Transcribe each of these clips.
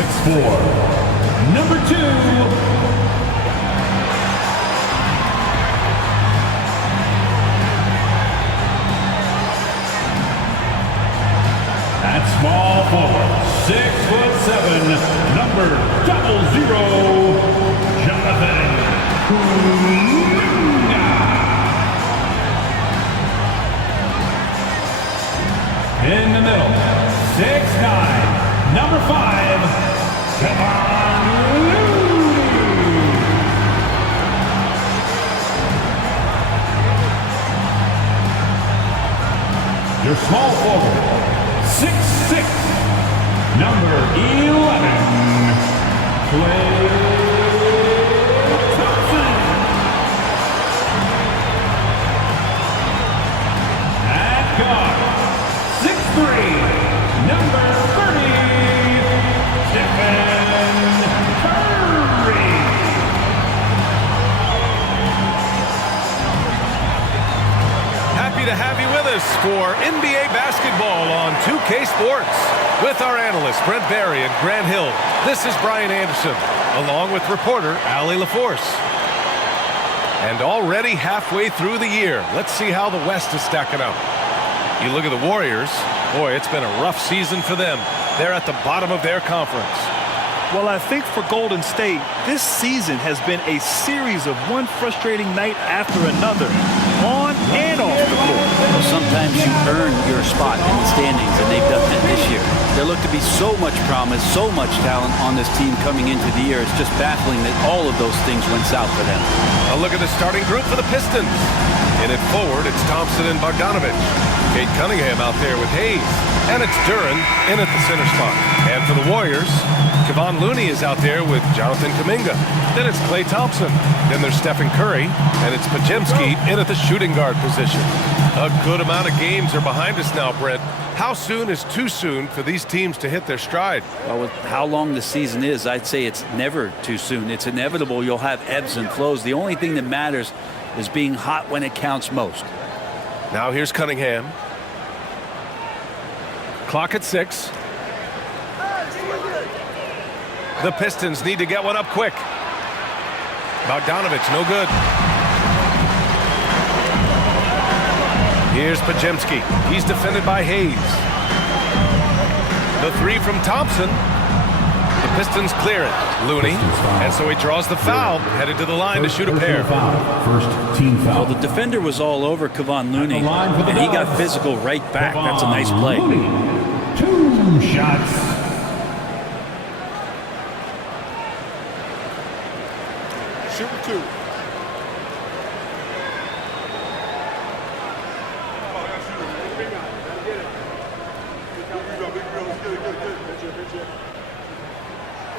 6'4", number 2. At small forward, 6'7", number 00, Jonathan. In the middle, 6'9", number 5, Katangos. Your small forward, 6'6", number 11, Klay Thompson. At guard, 6'3", number 30, Stephen Curry. Happy to have you with us for NBA basketball on 2K Sports. With our analysts, Brent Barry and Grant Hill, this is Brian Anderson, along with reporter Allie LaForce. And already halfway through the year, let's see how the West is stacking up. You look at the Warriors, boy, it's been a rough season for them. They're at the bottom of their conference. Well, I think for Golden State, this season has been a series of one frustrating night after another, on and off the court. Well, sometimes you earn your spot in the standings, and they've done that this year. There looked to be so much promise, so much talent on this team coming into the year. It's just baffling that all of those things went south for them. A look at the starting group for the Pistons. In it forward, it's Thompson and Bogdanovich. Kate Cunningham out there with Hayes. And it's Duren in at the center spot. And for the Warriors, Kevon Looney is out there with Jonathan Kuminga. Then it's Klay Thompson. Then there's Stephen Curry. And it's Podziemski in at the shooting guard position. A good amount of games are behind us now, Brent. How soon is too soon for these teams to hit their stride? Well, with how long the season is, I'd say it's never too soon. It's inevitable you'll have ebbs and flows. The only thing that matters is being hot when it counts most. Now here's Cunningham. Clock at 6. The Pistons need to get one up quick. Bogdanovich, no good. Here's Podziemski. He's defended by Hayes. The three from Thompson. The Pistons clear it. Looney. And so he draws the foul, headed to the line to shoot a pair. First team foul. Well, the defender was all over Kevon Looney, and he got physical right back. That's a nice play. Looney. 2 shots. Shoot 2.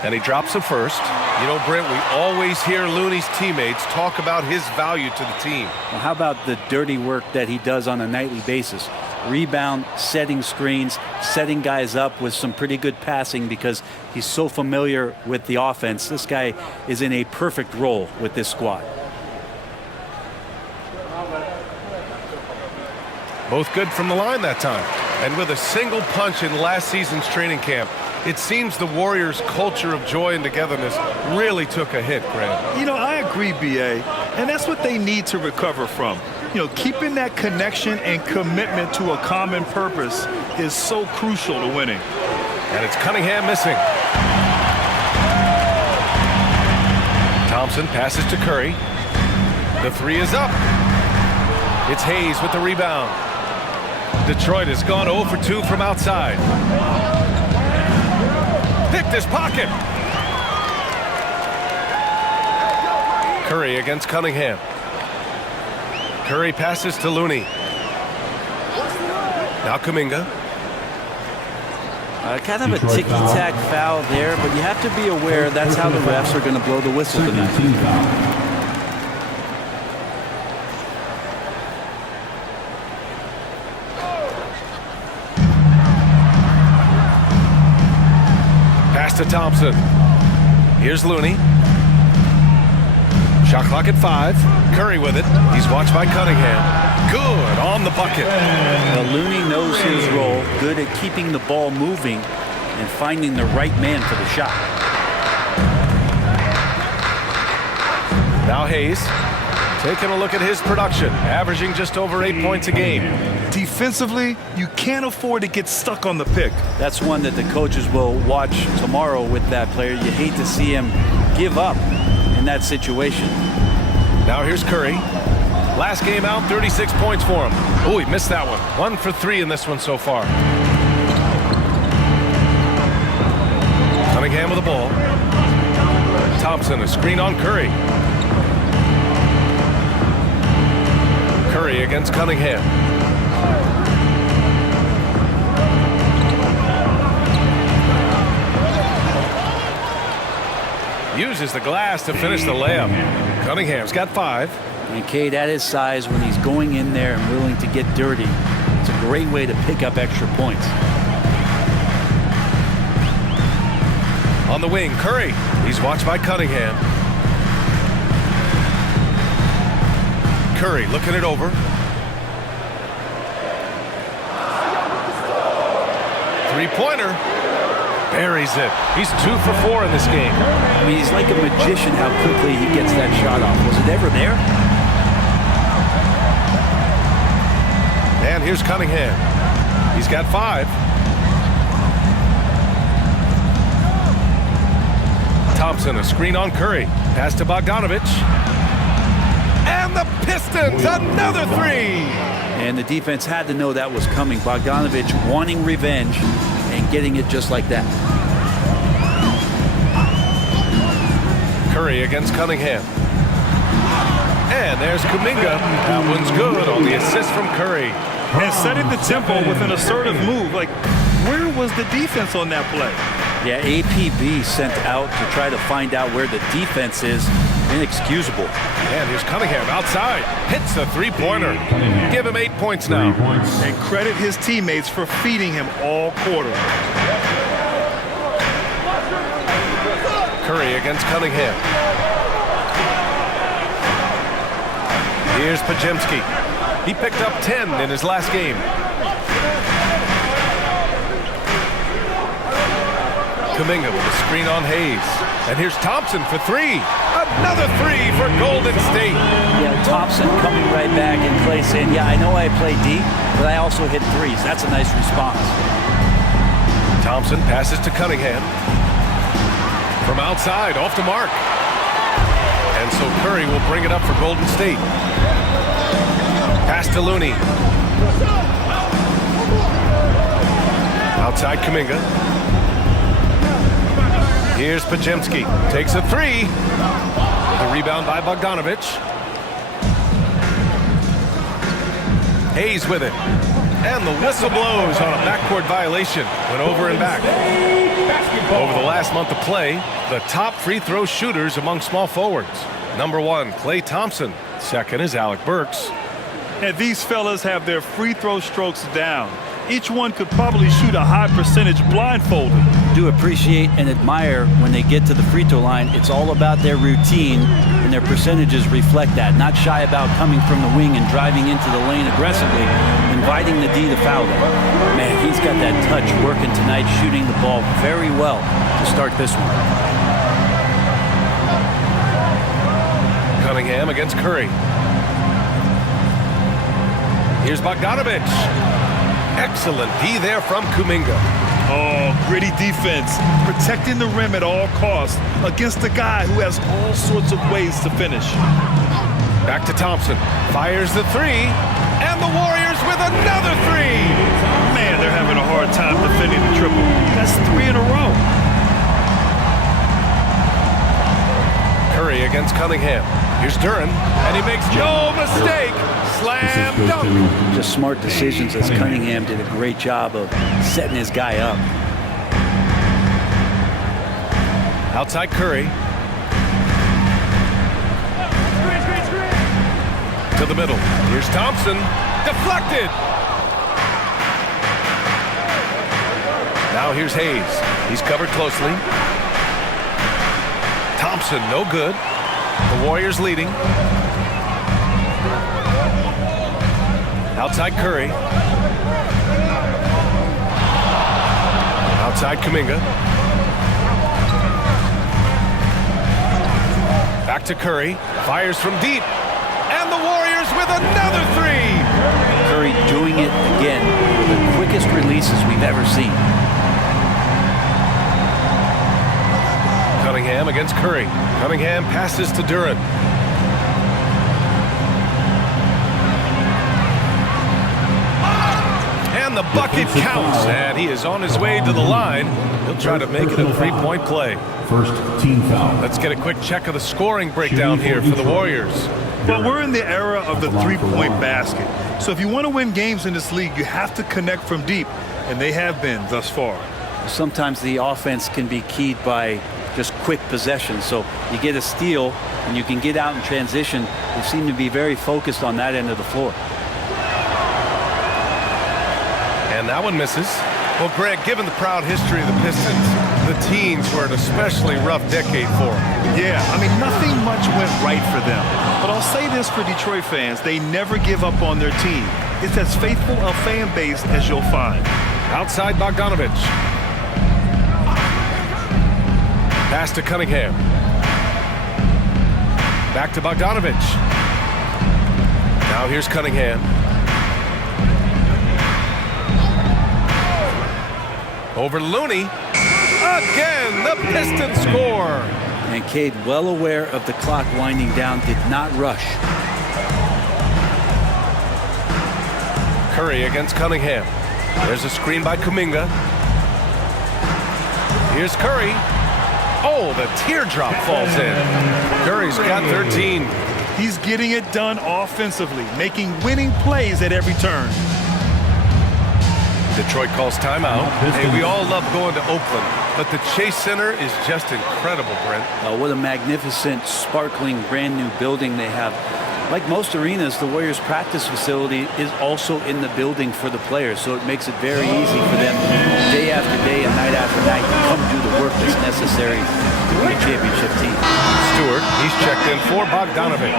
And he drops the first. You know, Brent, we always hear Looney's teammates talk about his value to the team. Well, how about the dirty work that he does on a nightly basis? Rebound, setting screens, setting guys up with some pretty good passing because he's so familiar with the offense. This guy is in a perfect role with this squad. Both good from the line that time. And with a single punch in last season's training camp, it seems the Warriors' culture of joy and togetherness really took a hit, Grant. You know, I agree, B.A., and that's what they need to recover from. You know, keeping that connection and commitment to a common purpose is so crucial to winning. And it's Cunningham missing. Thompson passes to Curry. The three is up. It's Hayes with the rebound. Detroit has gone 0 for 2 from outside. Picked his pocket. Curry against Cunningham. Curry passes to Looney. Now Kuminga. Kind of a ticky-tack foul there, but you have to be aware that's how the refs are going to blow the whistle tonight. Pass to Thompson. Here's Looney. Shot clock at 5. Curry with it. He's watched by Cunningham. Good on the bucket. Looney knows his role, good at keeping the ball moving, and finding the right man for the shot. Now Hayes taking a look at his production, averaging just over 8 points a game. Defensively, you can't afford to get stuck on the pick. That's one that the coaches will watch tomorrow with that player. You hate to see him give up in that situation. Now here's Curry. Last game out, 36 points for him. Oh, he missed that one. 1 for 3 in this one so far. Cunningham with the ball. Thompson, a screen on Curry. Curry against Cunningham. Uses the glass to finish the layup. Cunningham's got 5. And Cade, at his size, when he's going in there and willing to get dirty, it's a great way to pick up extra points. On the wing, Curry. He's watched by Cunningham. Curry looking it over. Three-pointer. Buries it. He's 2 for 4 in this game. I mean, he's like a magician how quickly he gets that shot off. Was it ever there? And here's Cunningham. He's got 5. Thompson, a screen on Curry. Pass to Bogdanovich. And the Pistons, another 3. And the defense had to know that was coming. Bogdanovich wanting revenge and getting it just like that. Curry against Cunningham. And there's Kuminga. That one's good on the assist from Curry. And setting the tempo with an assertive move. Like, where was the defense on that play? Yeah, APB sent out to try to find out where the defense is. Inexcusable. And here's Cunningham outside. Hits the three-pointer. Give him 8 points now. 3 points. And credit his teammates for feeding him all quarter. Curry against Cunningham. Here's Pajemski. He picked up 10 in his last game. Kuminga with a screen on Hayes. And here's Thompson for 3. Another 3 for Golden State. Yeah, Thompson coming right back and Clay saying, yeah, I know I play D, but I also hit threes. That's a nice response. Thompson passes to Cunningham. From outside, off the mark. And so Curry will bring it up for Golden State. Pass to Looney. Outside Kuminga. Here's Pajemski. Takes a 3. The rebound by Bogdanovich. Hayes with it. And the whistle blows on a backcourt violation. Went over and back. Over the last month of play, the top free throw shooters among small forwards. Number 1, Klay Thompson. Second is Alec Burks. And these fellas have their free throw strokes down. Each one could probably shoot a high percentage blindfolded. Do appreciate and admire when they get to the free throw line. It's all about their routine, and their percentages reflect that. Not shy about coming from the wing and driving into the lane aggressively, inviting the D to foul them. Man, he's got that touch working tonight, shooting the ball very well to start this one. Cunningham against Curry. Here's Bogdanovich. Excellent D there from Kuminga. Oh, gritty defense, protecting the rim at all costs against a guy who has all sorts of ways to finish. Back to Thompson. Fires the 3. And the Warriors with another 3. Man, they're having a hard time defending the triple. That's 3 in a row. Curry against Cunningham. Here's Duren. And he makes no mistake. Slam dunk. Just smart decisions as Cunningham did a great job of setting his guy up. Outside Curry. To the middle. Here's Thompson. Deflected. Now here's Hayes. He's covered closely. Thompson, no good. The Warriors leading. Outside Curry. Outside Kuminga. Back to Curry. Fires from deep. And the Warriors with another three. Curry doing it again with the quickest releases we've ever seen. Cunningham against Curry. Cunningham passes to Duren. And the bucket counts, and he is on his way to the line. He'll try to make it a three-point play. First team foul. Let's get a quick check of the scoring breakdown here for the Warriors. Well, we're in the era of the three-point basket. So if you want to win games in this league, you have to connect from deep, and they have been thus far. Sometimes the offense can be keyed by just quick possession. So you get a steal and you can get out in transition. They seem to be very focused on that end of the floor. And that one misses. Well, Greg, given the proud history of the Pistons, the teens were an especially rough decade for them. Yeah, I mean, nothing much went right for them. But I'll say this for Detroit fans, they never give up on their team. It's as faithful a fan base as you'll find. Outside Bogdanovich. Pass to Cunningham. Back to Bogdanovich. Now here's Cunningham. Over Looney. Again, the Pistons score. And Cade, well aware of the clock winding down, did not rush. Curry against Cunningham. There's a screen by Kuminga. Here's Curry. Oh, the teardrop falls in. Curry's got 13. He's getting it done offensively, making winning plays at every turn. Detroit calls timeout. Hey, we all love going to Oakland, but the Chase Center is just incredible, Brent. What a magnificent, sparkling, brand new building they have. Like most arenas, the Warriors practice facility is also in the building for the players, so it makes it very easy for them day after day and night after night to come do the work that's necessary to be a championship team. Stewart, he's checked in for Bogdanovich.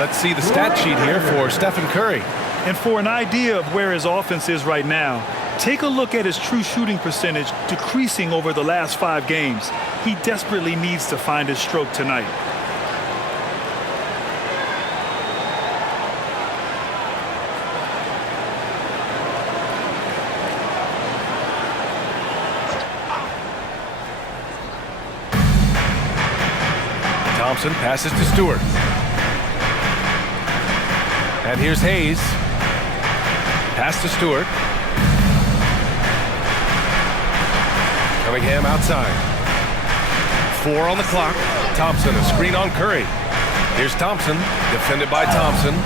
Let's see the stat sheet here for Stephen Curry. And for an idea of where his offense is right now, take a look at his true shooting percentage decreasing over the last 5 games. He desperately needs to find his stroke tonight. Thompson passes to Stewart. And here's Hayes. Pass to Stewart. Cunningham outside. 4 on the clock. Thompson, a screen on Curry. Here's Thompson, defended by Thompson.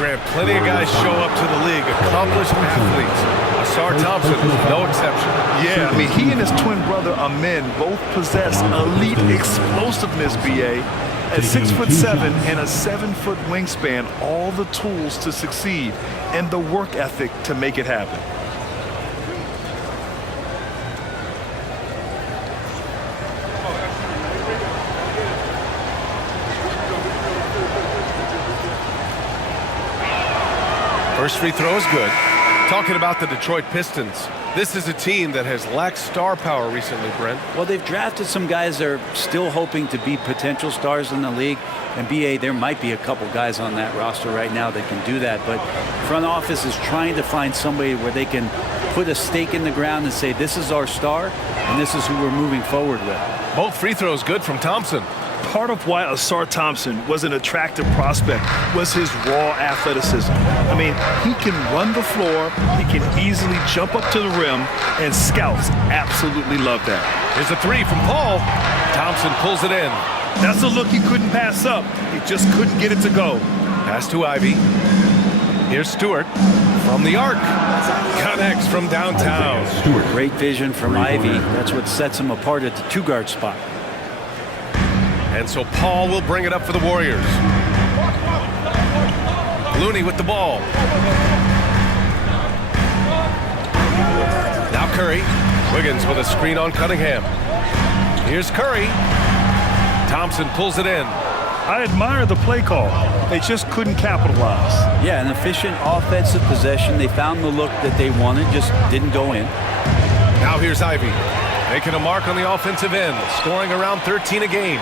Grant, plenty of guys show up to the league, accomplished athletes. Asar Thompson, no exception. Yeah, I mean, he and his twin brother Amin both possess elite explosiveness, BA. At 6'7" and a 7-foot wingspan, all the tools to succeed and the work ethic to make it happen. First free throw is good. Talking about the Detroit Pistons, this is a team that has lacked star power recently, Brent. Well, they've drafted some guys that are still hoping to be potential stars in the league. And BA, there might be a couple guys on that roster right now that can do that. But front office is trying to find somebody where they can put a stake in the ground and say, this is our star, and this is who we're moving forward with. Both free throws good from Thompson. Part of why Asar Thompson was an attractive prospect was his raw athleticism. I mean, he can run the floor, he can easily jump up to the rim, and scouts absolutely love that. Here's a 3 from Paul. Thompson pulls it in. That's a look he couldn't pass up. He just couldn't get it to go. Pass to Ivy. Here's Stewart from the arc. Connects from downtown. Great vision from Ivy. That's what sets him apart at the 2-guard spot. And so Paul will bring it up for the Warriors. Looney with the ball. Now Curry. Wiggins with a screen on Cunningham. Here's Curry. Thompson pulls it in. I admire the play call. They just couldn't capitalize. Yeah, an efficient offensive possession. They found the look that they wanted, just didn't go in. Now here's Ivy, making a mark on the offensive end, scoring around 13 a game.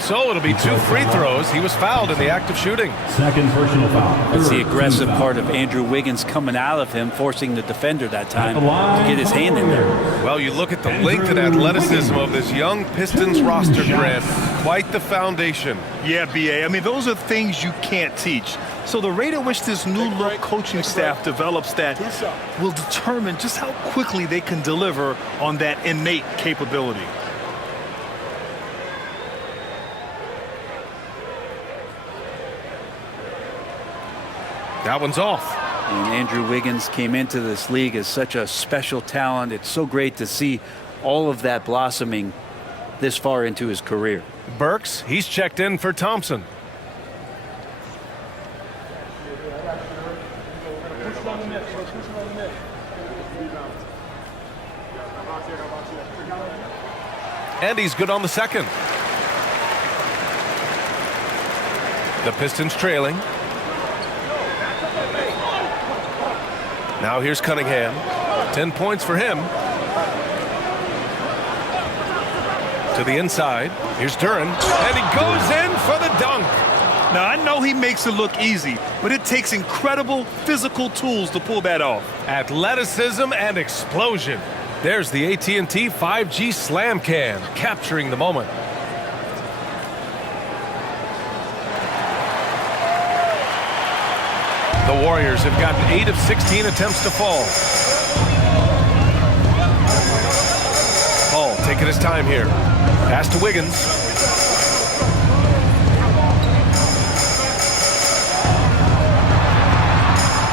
So it'll be 2 free throws. He was fouled in the act of shooting. Second personal foul. That's the Third aggressive team part foul. of Andrew Wiggins coming out of him, forcing the defender that time to get his hand in there. Well, you look at the length and athleticism of this young Pistons roster, Grant. Quite the foundation. Yeah, BA. I mean, those are things you can't teach. So the rate at which this new look coaching staff develops that will determine just how quickly they can deliver on that innate capability. That one's off. And Andrew Wiggins came into this league as such a special talent. It's so great to see all of that blossoming this far into his career. Burks, he's checked in for Thompson. And he's good on the second. The Pistons trailing. Now here's Cunningham. 10 points for him. To the inside. Here's Duren. And he goes in for the dunk. Now, I know he makes it look easy, but it takes incredible physical tools to pull that off. Athleticism and explosion. There's the AT&T 5G Slam Can, capturing the moment. The Warriors have gotten 8 of 16 attempts to fall. Paul taking his time here. Pass to Wiggins.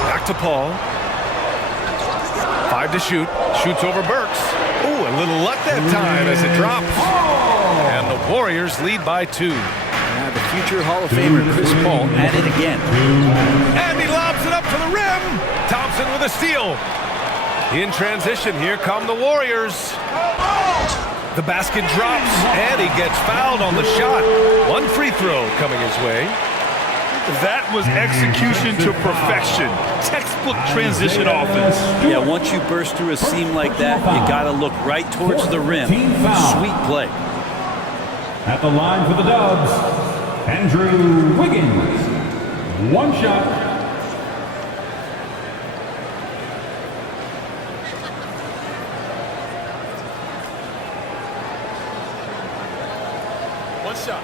Back to Paul. 5 to shoot. Shoots over Burks. Ooh, a little luck that time as it drops. And the Warriors lead by 2. Now the future Hall of Famer Chris Paul at it again. And he lobs it up to the rim. Thompson with a steal. In transition, here come the Warriors. The basket drops, and he gets fouled on the shot. 1 free throw coming his way. That was execution to perfection. Textbook transition offense. Yeah, once you burst through a seam like that, you got to look right towards the rim. Sweet play. At the line for the Dubs, Andrew Wiggins. 1 shot. Shot.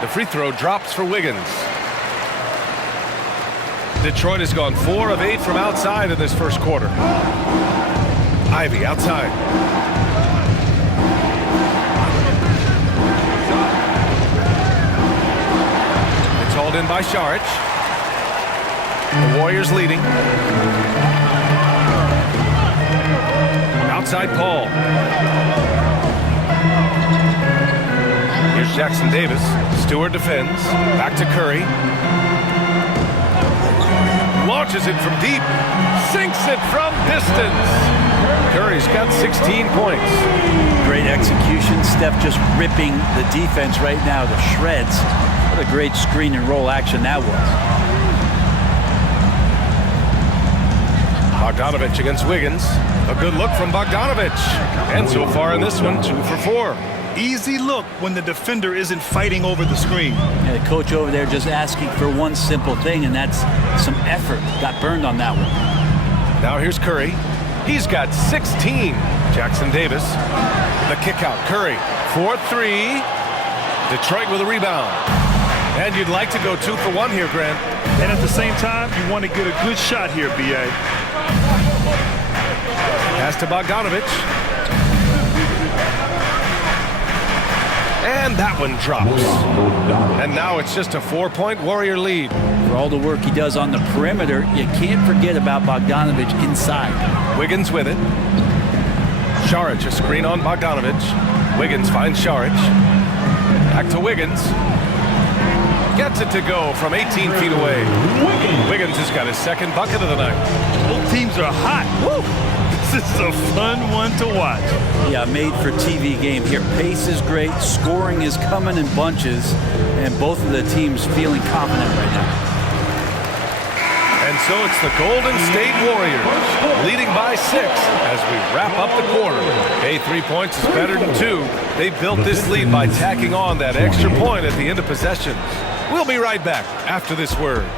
The free throw drops for Wiggins. Detroit has gone 4 of 8 from outside in this first quarter. Ivy outside. It's hauled in by Saric. The Warriors leading. Outside Paul. Here's Jackson Davis. Stewart defends. Back to Curry. Launches it from deep. Sinks it from distance. Curry's got 16 points. Great execution. Steph just ripping the defense right now to shreds. What a great screen and roll action that was. Bogdanovich against Wiggins. A good look from Bogdanovich. And so far in this one, 2 for 4. Easy look when the defender isn't fighting over the screen. Yeah, the coach over there just asking for one simple thing, and that's some effort. Got burned on that one. Now here's Curry. He's got 16. Jackson Davis. The kick out. Curry. 4-3. Detroit with a rebound. And you'd like to go 2 for 1 here, Grant. And at the same time, you want to get a good shot here, B.A. Pass to Bogdanovich. And that one drops. And now it's just a 4-point Warrior lead. For all the work he does on the perimeter, you can't forget about Bogdanovich inside. Wiggins with it. Saric, a screen on Bogdanovich. Wiggins finds Saric. Back to Wiggins. Gets it to go from 18 feet away. Wiggins has got his second bucket of the night. Both teams are hot. Woo! This is a fun one to watch. Yeah, made for TV game here. Pace is great, scoring is coming in bunches, and both of the teams feeling confident right now. And so it's the Golden State Warriors leading by 6 as we wrap up the quarter. Hey, 3 points is better than 2. They built this lead by tacking on that extra point at the end of possessions. We'll be right back after this word.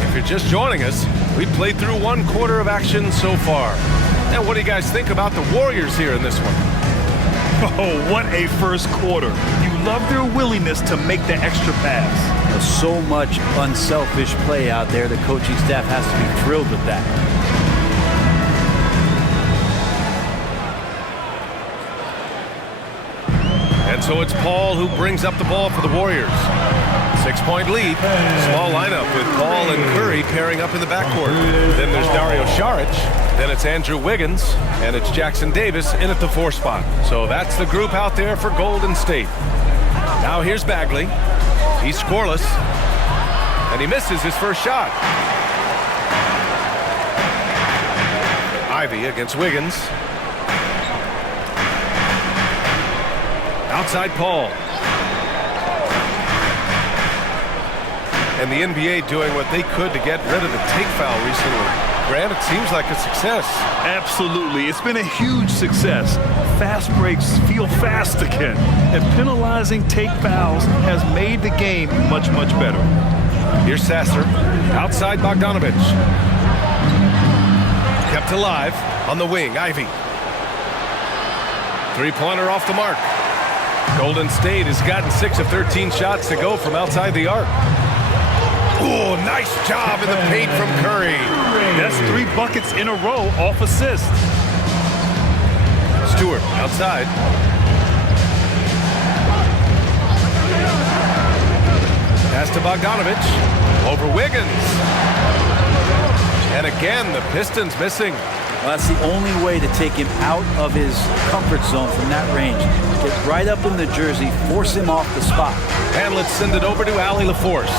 If you're just joining us, we've played through 1 quarter of action so far. Now, what do you guys think about the Warriors here in this one? Oh, what a first quarter. You love their willingness to make the extra pass. There's so much unselfish play out there. The coaching staff has to be thrilled with that. And so it's Paul who brings up the ball for the Warriors. 6-point lead. Small lineup with Paul and Curry pairing up in the backcourt. Then there's Dario Saric. Then it's Andrew Wiggins. And it's Jackson Davis in at the 4 spot. So that's the group out there for Golden State. Now here's Bagley. He's scoreless. And he misses his first shot. Ivy against Wiggins. Outside Paul. And the NBA doing what they could to get rid of the take foul recently. Grant, it seems like a success. Absolutely. It's been a huge success. Fast breaks feel fast again. And penalizing take fouls has made the game much, much better. Here's Sasser. Outside Bogdanovich. Kept alive on the wing. Ivy. 3-pointer off the mark. Golden State has gotten 6 of 13 shots to go from outside the arc. Oh, nice job in the paint from Curry. That's 3 buckets in a row off assist. Stewart outside. Pass to Bogdanovich. Over Wiggins. And again, the Pistons missing. Well, that's the only way to take him out of his comfort zone from that range. Get right up in the jersey, force him off the spot. And let's send it over to Allie LaForce.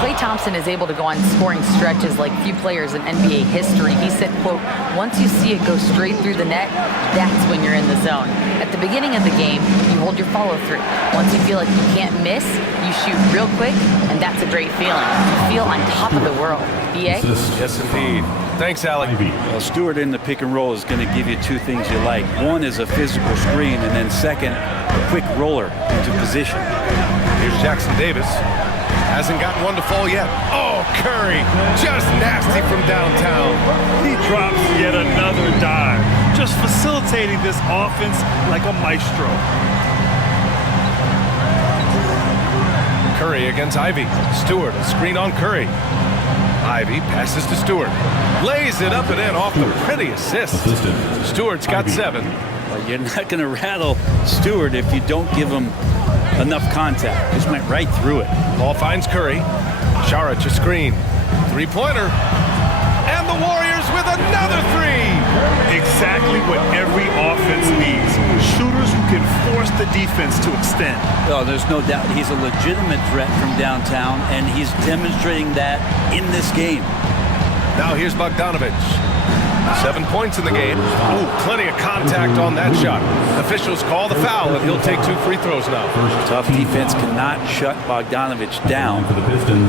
Klay Thompson is able to go on scoring stretches like few players in NBA history. He said, quote, once you see it go straight through the net, that's when you're in the zone. At the beginning of the game, you hold your follow through. Once you feel like you can't miss, you shoot real quick, and that's a great feeling. You feel on top of the world. B.A.? Yes, indeed. Thanks, Allie. Well, Stewart in the pick and roll is going to give you 2 things you like. One is a physical screen, and then second, a quick roller into position. Here's Jackson Davis. Hasn't gotten one to fall yet. Oh, Curry, just nasty from downtown. He drops yet another dime, just facilitating this offense like a maestro. Curry against Ivy. Stewart, a screen on Curry. Ivy passes to Stewart. Lays it up and in off the pretty assist. Stewart's got 7. Well, you're not going to rattle Stewart if you don't give him enough contact. Just went right through it. Ball finds Curry. Saric a screen. 3-pointer. And the Warriors with another 3. Exactly what every offense needs. Shooters who can force the defense to extend. Well, there's no doubt he's a legitimate threat from downtown, and he's demonstrating that in this game. Now here's Bogdanovich. 7 points in the game. Ooh, plenty of contact on that shot. Officials call the foul, and he'll take 2 free throws now. Tough defense cannot shut Bogdanovich down.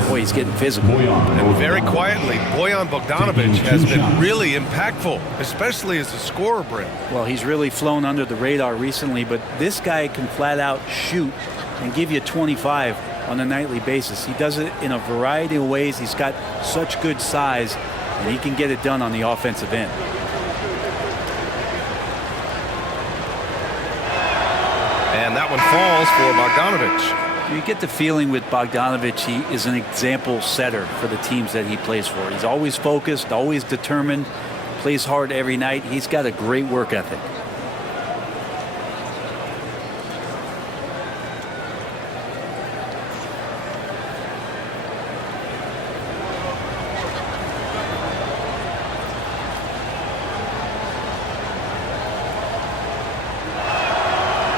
Boy, he's getting physical. And very quietly, Bojan Bogdanovic has been really impactful, especially as a scorer, Brent. Well, he's really flown under the radar recently, but this guy can flat out shoot and give you 25 on a nightly basis. He does it in a variety of ways. He's got such good size. and he can get it done on the offensive end. And that one falls for Bogdanovich. You get the feeling with Bogdanovich, he is an example setter for the teams that he plays for. He's always focused, always determined, plays hard every night. He's got a great work ethic.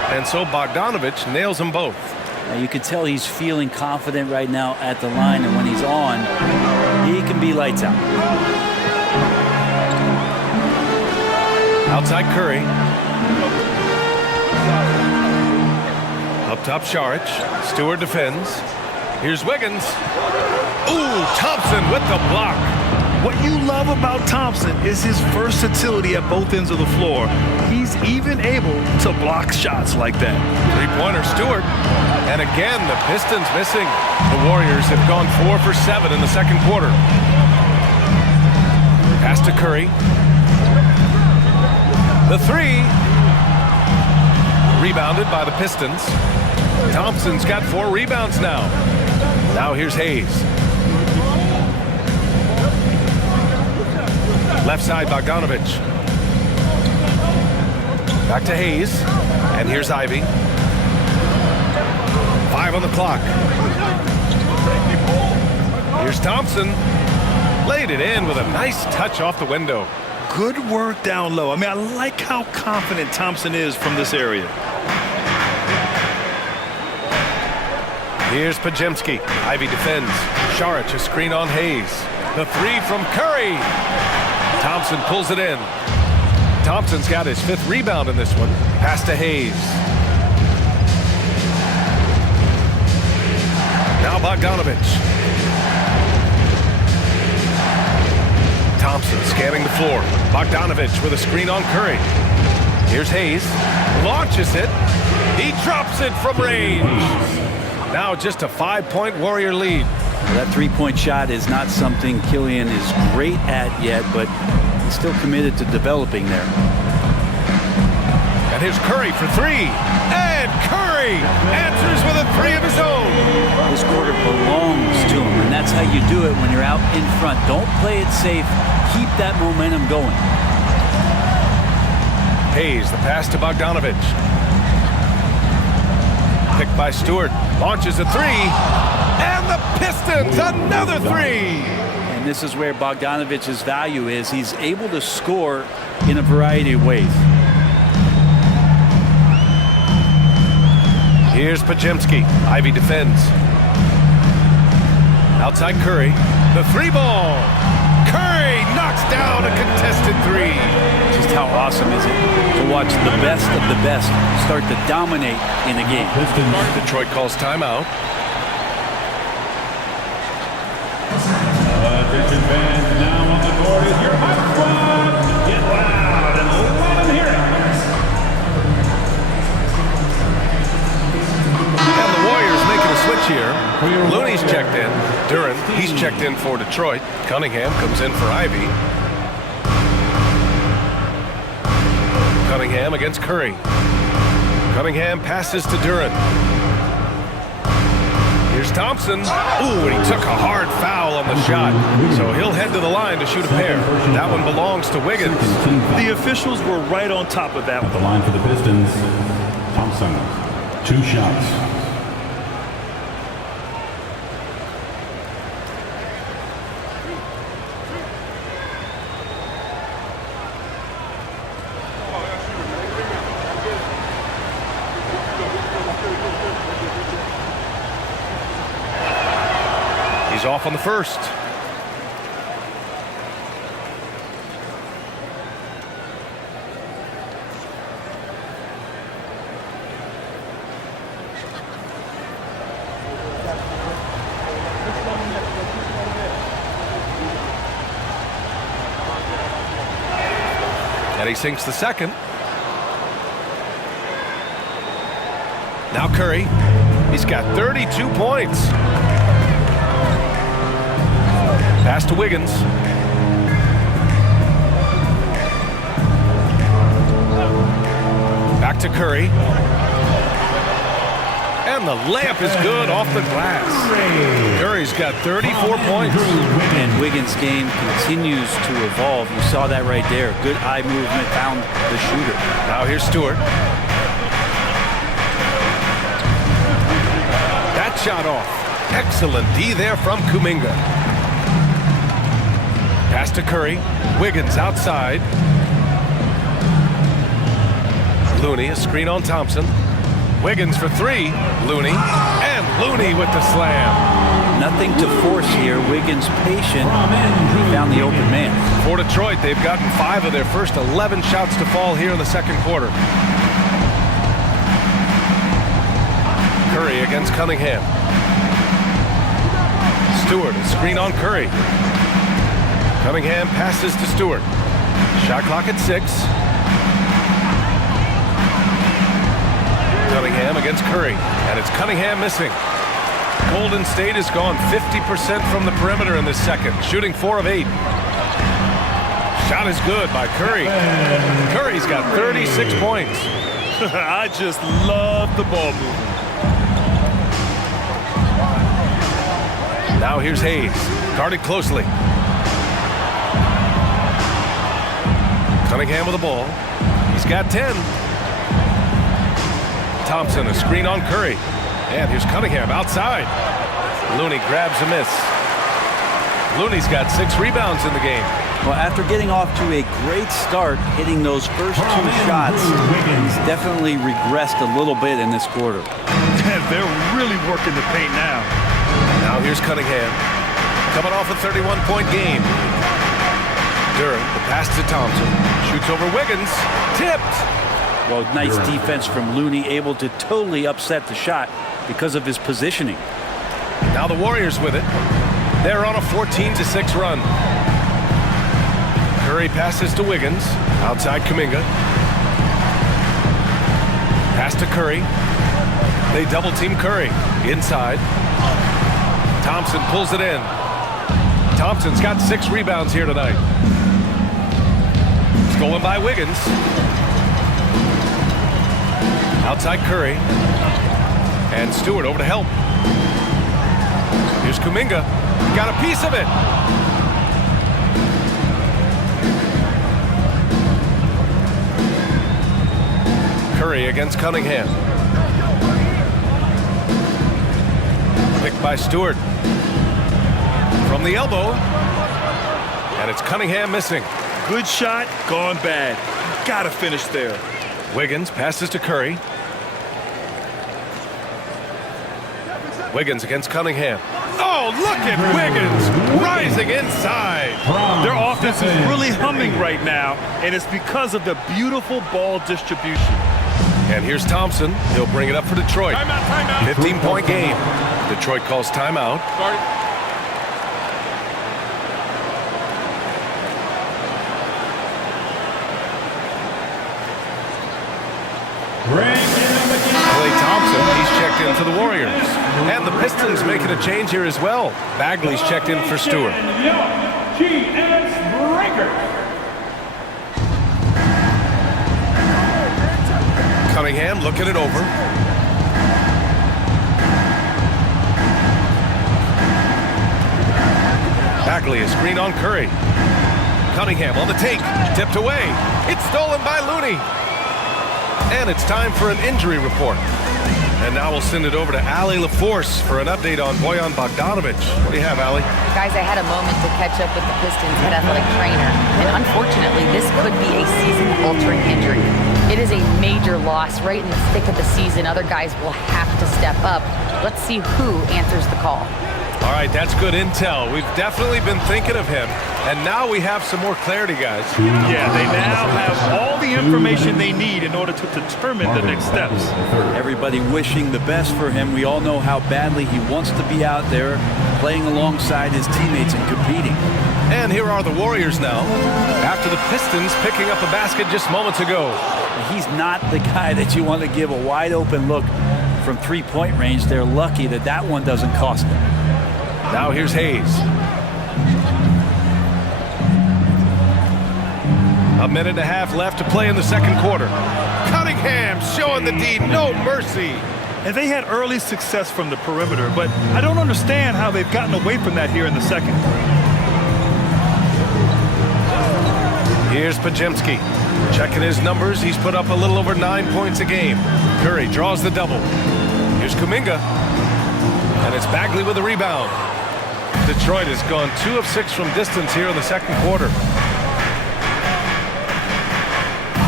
And so Bogdanovich nails them both. Now you can tell he's feeling confident right now at the line, and when he's on, he can be lights out. Outside Curry. Up top Saric. Stewart defends. Here's Wiggins. Ooh, Thompson with the block. What you love about Thompson is his versatility at both ends of the floor. He's even able to block shots like that. Three-pointer Stewart. And again, the Pistons missing. The Warriors have gone 4 for 7 in the second quarter. Pass to Curry. The three. Rebounded by the Pistons. Thompson's got 4 rebounds now. Now here's Hayes. Left side, Bogdanovich. Back to Hayes. And here's Ivy. 5 on the clock. Here's Thompson. Laid it in with a nice touch off the window. Good work down low. I mean, I like how confident Thompson is from this area. Here's Pajemski. Ivy defends. Saric a screen on Hayes. The three from Curry. Thompson pulls it in. Thompson's got his 5th rebound in this one. Pass to Hayes. Now Bogdanovich. Thompson scanning the floor. Bogdanovich with a screen on Curry. Here's Hayes. Launches it. He drops it from range. Now just a 5-point Warrior lead. That three-point shot is not something Killian is great at yet, but he's still committed to developing there. And here's Curry for 3. And Curry answers with a 3 of his own. This quarter belongs to him, and that's how you do it when you're out in front. Don't play it safe. Keep that momentum going. Hayes, the pass to Bogdanovich. Picked by Stewart. Launches a 3. And the Pistons, another 3. And this is where Bogdanovich's value is. He's able to score in a variety of ways. Here's Pajemski. Ivy defends. Outside Curry. The 3-ball. Curry knocks down a contested 3. Just how awesome is it to watch the best of the best start to dominate in a game. Detroit calls timeout. Attention fans, now on the court is your hot squad. Get loud and let them hear it. And the Warriors making a switch here. Looney's checked in. Duren, he's checked in for Detroit. Cunningham comes in for Ivy. Cunningham against Curry. Cunningham passes to Duren. Here's Thompson. Ooh, and he took a hard foul on the shot. So he'll head to the line to shoot a pair. That one belongs to Wiggins. The officials were right on top of that At the one. line for the Pistons, Thompson, 2 shots. He's off on the first. And he sinks the second. Now Curry. He's got 32 points. Pass to Wiggins. Back to Curry. And the layup is good off the glass. Curry's got 34 points. And Wiggins' game continues to evolve. You saw that right there. Good eye movement, found the shooter. Now here's Stewart. That shot off. Excellent D there from Kuminga. Pass to Curry. Wiggins outside. Looney, a screen on Thompson. Wiggins for three. Looney. And Looney with the slam. Nothing to force here. Wiggins patient. He found the open man. For Detroit, they've gotten 5 of their first 11 shots to fall here in the second quarter. Curry against Cunningham. Stewart, a screen on Curry. Cunningham passes to Stewart. Shot clock at 6. Cunningham against Curry, and it's Cunningham missing. Golden State has gone 50% from the perimeter in this second, shooting 4 of 8. Shot is good by Curry. Curry's got 36 points. I just love the ball movement. Now here's Hayes, guarded closely. Cunningham with the ball. He's got 10. Thompson, a screen on Curry. And here's Cunningham outside. Looney grabs a miss. Looney's got 6 rebounds in the game. Well, after getting off to a great start, hitting those first 2 shots, he's definitely regressed a little bit in this quarter. They're really working the paint now. Now here's Cunningham, coming off a 31-point game. Duran, the pass to Thompson. Shoots over Wiggins. Tipped. Well, nice defense from Looney, able to totally upset the shot because of his positioning. Now the Warriors with it. They're on a 14-6 run. Curry passes to Wiggins. Outside Kuminga. Pass to Curry. They double-team Curry. Inside. Thompson pulls it in. Thompson's got 6 rebounds here tonight. Stolen by Wiggins. Outside Curry. And Stewart over to help. Here's Kuminga. Got a piece of it. Curry against Cunningham. Picked by Stewart. From the elbow. And it's Cunningham missing. Good shot, gone bad. Gotta finish there. Wiggins passes to Curry. Wiggins against Cunningham. Oh, look at Wiggins rising inside. Their offense is really humming right now, and it's because of the beautiful ball distribution. And here's Thompson. He'll bring it up for Detroit. Timeout. 15-point game. Detroit calls timeout. Klay Thompson, he's checked in for the Warriors. And the Pistons making a change here as well. Bagley's checked in for Stewart. Cunningham looking it over. Bagley is screen on Curry. Cunningham on the take, tipped away. It's stolen by Looney. And it's time for an injury report. And now we'll send it over to Allie LaForce for an update on Bojan Bogdanovic. What do you have, Allie? Guys, I had a moment to catch up with the Pistons head athletic trainer, and unfortunately, this could be a season-altering injury. It is a major loss right in the thick of the season. Other guys will have to step up. Let's see who answers the call. All right, that's good intel. We've definitely been thinking of him, and now we have some more clarity, guys. Yeah, they now have all the information they need in order to determine the next steps. Everybody wishing the best for him. We all know how badly he wants to be out there playing alongside his teammates and competing. And here are the Warriors now, after the Pistons picking up a basket just moments ago. He's not the guy that you want to give a wide open look from three-point range. They're lucky that that one doesn't cost them. Now here's Hayes. A minute and a half left to play in the second quarter. Cutting Cunningham showing the D no mercy. And they had early success from the perimeter, but I don't understand how they've gotten away from that here in the second. Here's Pajemski. Checking his numbers, he's put up a little over 9 points a game. Curry draws the double. Here's Kuminga. And it's Bagley with the rebound. Detroit has gone 2 of 6 from distance here in the second quarter.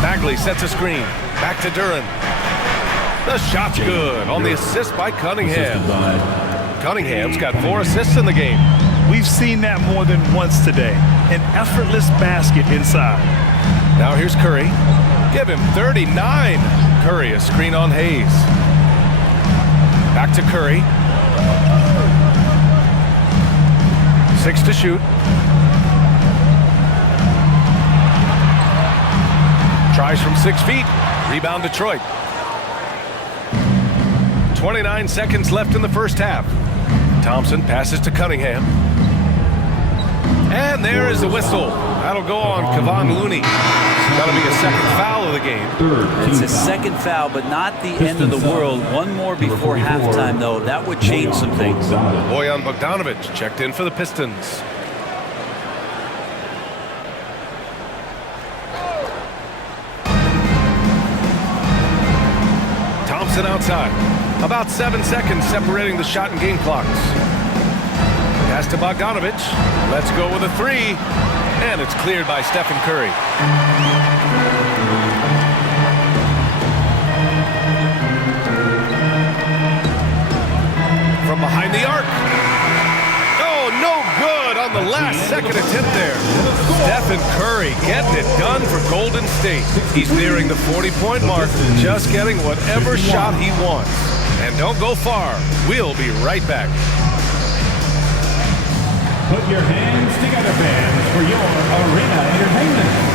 Bagley sets a screen. Back to Duren. The shot's good on the assist by Cunningham. Cunningham's got 4 assists in the game. We've seen that more than once today. An effortless basket inside. Now here's Curry. Give him 39. Curry, a screen on Hayes. Back to Curry. 6 to shoot. Tries from 6 feet. Rebound Detroit. 29 seconds left in the first half. Thompson passes to Cunningham. And there is the whistle. That'll go on Kevon Looney. That'll be a second foul of the game. It's a second foul, but not the end of the world. One more before halftime, though. That would change some things. Bojan Bogdanovic checked in for the Pistons. Thompson outside. About 7 seconds separating the shot and game clocks. Pass to Bogdanovic. Let's go with a 3. And it's cleared by Stephen Curry. From behind the arc. Oh, no good on the last second attempt there. Stephen Curry getting it done for Golden State. He's nearing the 40-point mark, just getting whatever shot he wants. And don't go far. We'll be right back. Put your hands together, fans, for your arena entertainment.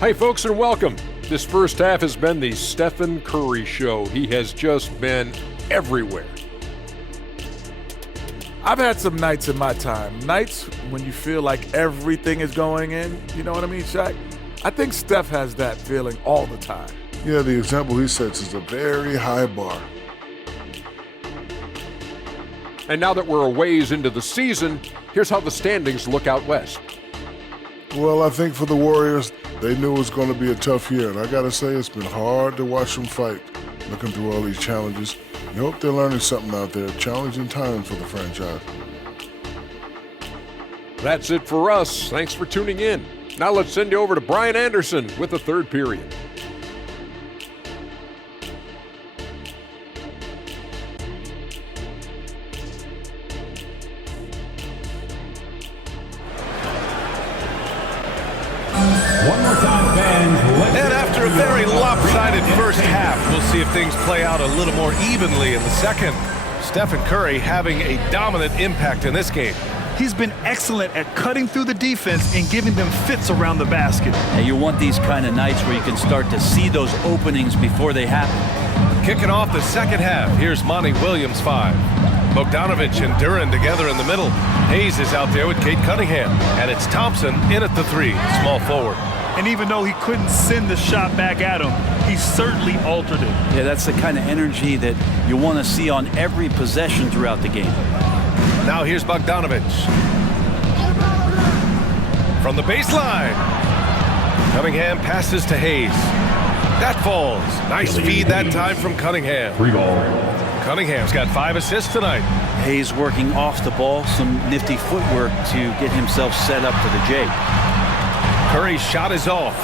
Hey folks, and welcome. This first half has been the Stephen Curry show. He has just been everywhere. I've had some nights in my time. Nights when you feel like everything is going in. You know what I mean, Shaq? I think Steph has that feeling all the time. Yeah, the example he sets is a very high bar. And now that we're a ways into the season, here's how the standings look out west. Well, I think for the Warriors, they knew it was going to be a tough year. And I got to say, it's been hard to watch them fight, looking through all these challenges. I hope they're learning something out there. Challenging times for the franchise. That's it for us. Thanks for tuning in. Now let's send you over to Brian Anderson with the third period. One more time, fans. And after a very lopsided first half, we'll see if things play out a little more evenly in the second. Stephen Curry having a dominant impact in this game. He's been excellent at cutting through the defense and giving them fits around the basket. And you want these kind of nights where you can start to see those openings before they happen. Kicking off the second half, here's Monty Williams 5. Bogdanovic and Duren together in the middle. Hayes is out there with Cade Cunningham. And it's Thompson in at the 3, small forward. And even though he couldn't send the shot back at him, he certainly altered it. Yeah, that's the kind of energy that you want to see on every possession throughout the game. Now here's Bogdanovic. From the baseline. Cunningham passes to Hayes. That falls. Nice feed that time from Cunningham. Free ball. Cunningham's got 5 assists tonight. Hayes working off the ball, some nifty footwork to get himself set up for the J. Curry's shot is off.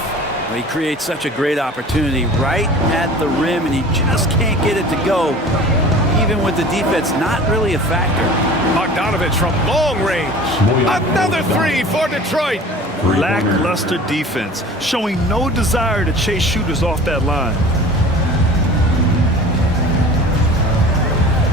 Well, he creates such a great opportunity right at the rim, and he just can't get it to go. Even even with the defense not really a factor. Bogdanovich from long range. Another three for Detroit. Lackluster defense, showing no desire to chase shooters off that line.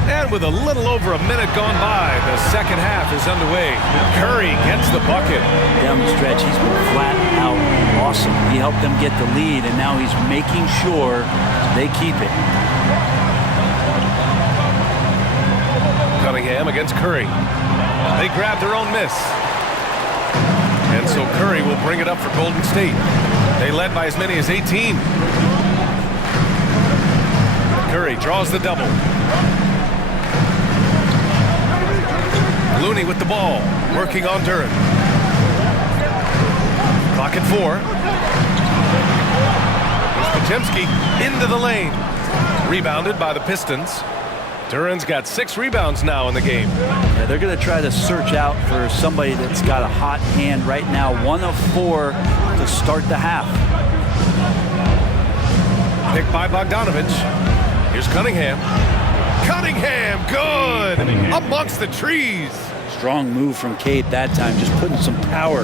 And with a little over a minute gone by, the second half is underway. Curry gets the bucket. Down the stretch, he's been flat out awesome. He helped them get the lead, and now he's making sure they keep it. Cunningham against Curry. They grab their own miss. And so Curry will bring it up for Golden State. They led by as many as 18. Curry draws the double. Looney with the ball, working on Duren. Clock at 4. Here's Podziemski into the lane. Rebounded by the Pistons. Duren's got 6 rebounds now in the game. Yeah, they're going to try to search out for somebody that's got a hot hand right now. 1 of 4 to start the half. Picked by Bogdanovich. Here's Cunningham. Cunningham, good! Amongst the trees. Strong move from Cade that time, just putting some power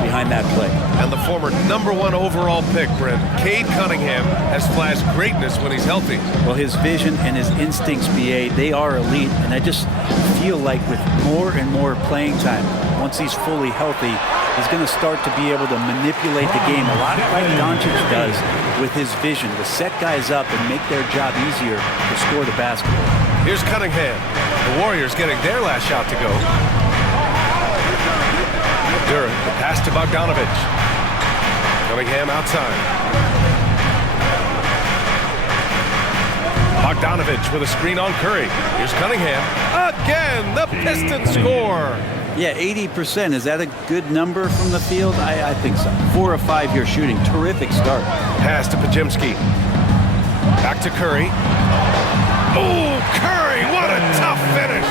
behind that play. And the former #1 overall pick, Brent, Cade Cunningham, has flashed greatness when he's healthy. Well, his vision and his instincts, BA, they are elite. And I just feel like with more and more playing time, once he's fully healthy, he's going to start to be able to manipulate the game a lot like Doncic does with his vision, to set guys up and make their job easier to score the basketball. Here's Cunningham. The Warriors getting their last shot to go. Duren, the pass to Bogdanovich. Cunningham outside. Bogdanovich with a screen on Curry. Here's Cunningham. Again, the Pistons score. Yeah, 80%. Is that a good number from the field? I think so. 4 of 5 here shooting. Terrific start. Pass to Podziemski. Back to Curry. Oh, Curry, what a tough finish.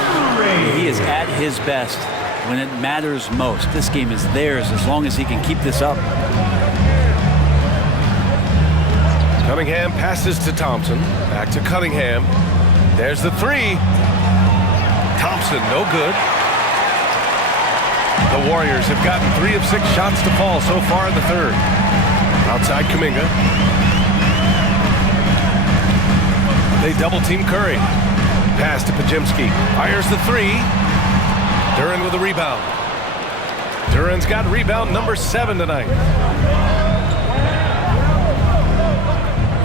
He is at his best when it matters most. This game is theirs as long as he can keep this up. Cunningham passes to Thompson. Back to Cunningham. There's the 3. Thompson, no good. The Warriors have gotten 3 of 6 shots to fall so far in the third. Outside Kuminga. They double-team Curry. Pass to Podziemski. Fires the 3. Duren with a rebound. Duren's got rebound number 7 tonight.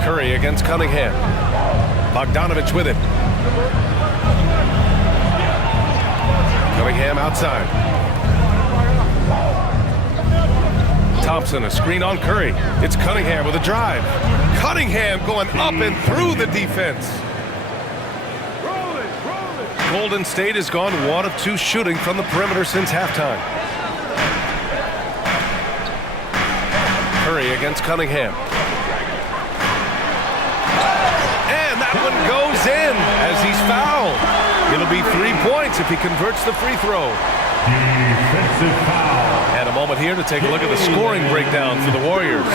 Curry against Cunningham. Bogdanovich with it. Cunningham outside. Thompson, a screen on Curry. It's Cunningham with a drive. Cunningham going up and through the defense. Golden State has gone 1 of 2 shooting from the perimeter since halftime. Curry against Cunningham. And that one goes in as he's fouled. It'll be 3 points if he converts the free throw. Defensive foul. And a moment here to take a look at the scoring breakdown for the Warriors.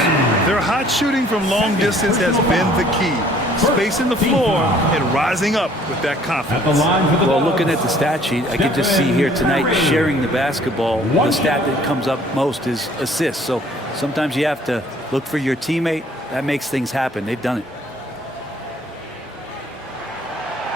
Their hot shooting from long distance has been the key. Spacing the floor and rising up with that confidence. At the line for the Well, Dogs. looking at the stat sheet, I could just see here tonight sharing the basketball. The stat that comes up most is assists. So sometimes you have to look for your teammate. That makes things happen. They've done it.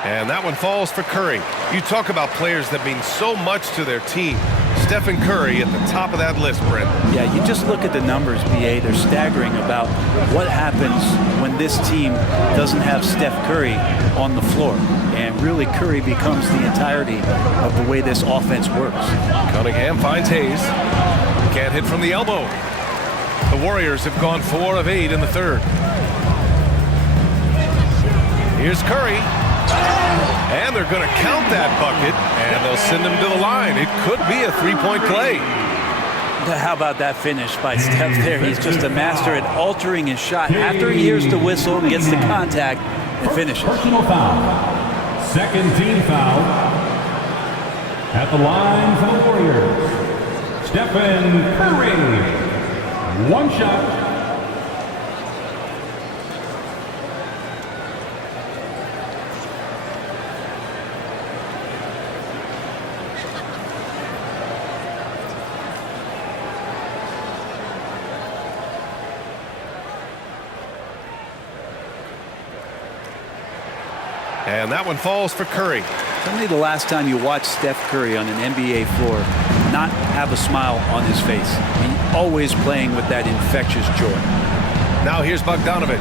And that one falls for Curry. You talk about players that mean so much to their team. Stephen Curry at the top of that list, Brent. Yeah, you just look at the numbers, BA. They're staggering about what happens when this team doesn't have Steph Curry on the floor. And really, Curry becomes the entirety of the way this offense works. Cunningham finds Hayes. Can't hit from the elbow. The Warriors have gone 4 of 8 in the third. Here's Curry. And they're going to count that bucket, and they'll send him to the line. It could be a 3-point play. How about that finish by Steph there? He's just a master at altering his shot. After he hears the whistle, gets the contact, and finishes. Personal foul. Second team foul. At the line for the Warriors, Stephen Curry. 1 shot. And that one falls for Curry. Tell me the last time you watched Steph Curry on an NBA floor not have a smile on his face. He's always playing with that infectious joy. Now here's Bogdanovic.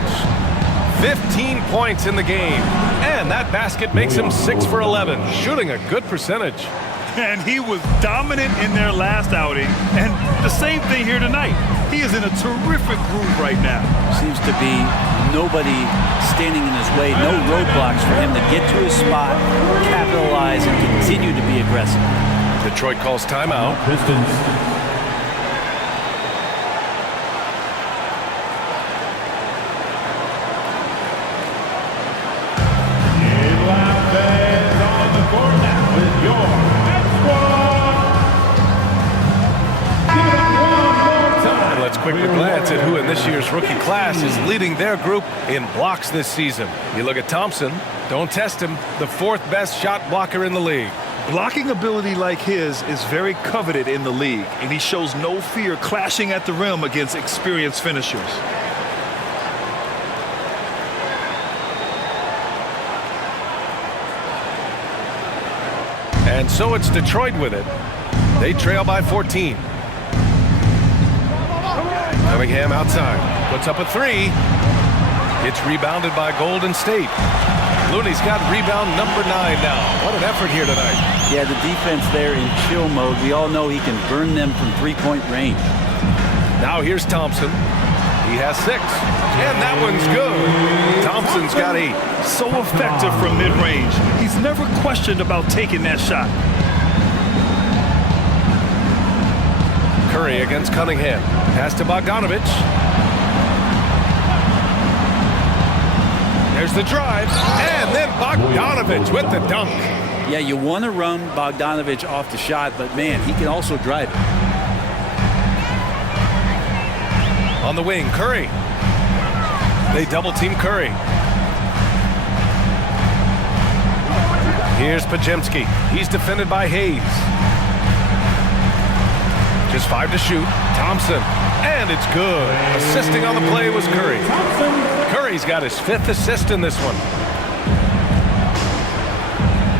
15 points in the game. And that basket makes him 6 for 11, shooting a good percentage. And he was dominant in their last outing. And the same thing here tonight. He is in a terrific groove right now. Seems to be nobody standing in his way, no roadblocks for him to get to his spot, capitalize, and continue to be aggressive. Detroit calls timeout. Pistons. Quick glance at who in this year's rookie class is leading their group in blocks this season. You look at Thompson, don't test him, the 4th best shot blocker in the league. Blocking ability like his is very coveted in the league, and he shows no fear clashing at the rim against experienced finishers. And so it's Detroit with it. They trail by 14. Cunningham outside, puts up a 3. It's rebounded by Golden State. Looney's got rebound number 9 now. What an effort here tonight. Yeah, the defense there in chill mode. We all know he can burn them from three-point range. Now here's Thompson. He has 6. And that one's good. Thompson's got 8. So effective from mid-range. He's never questioned about taking that shot. Curry against Cunningham. Pass to Bogdanovic. There's the drive. And then Bogdanovic with the dunk. Yeah, you want to run Bogdanovic off the shot, but man, he can also drive it. On the wing, Curry. They double-team Curry. Here's Pajemski. He's defended by Hayes. Just 5 to shoot. Thompson. And it's good. Assisting on the play was Curry. Curry's got his 5th assist in this one.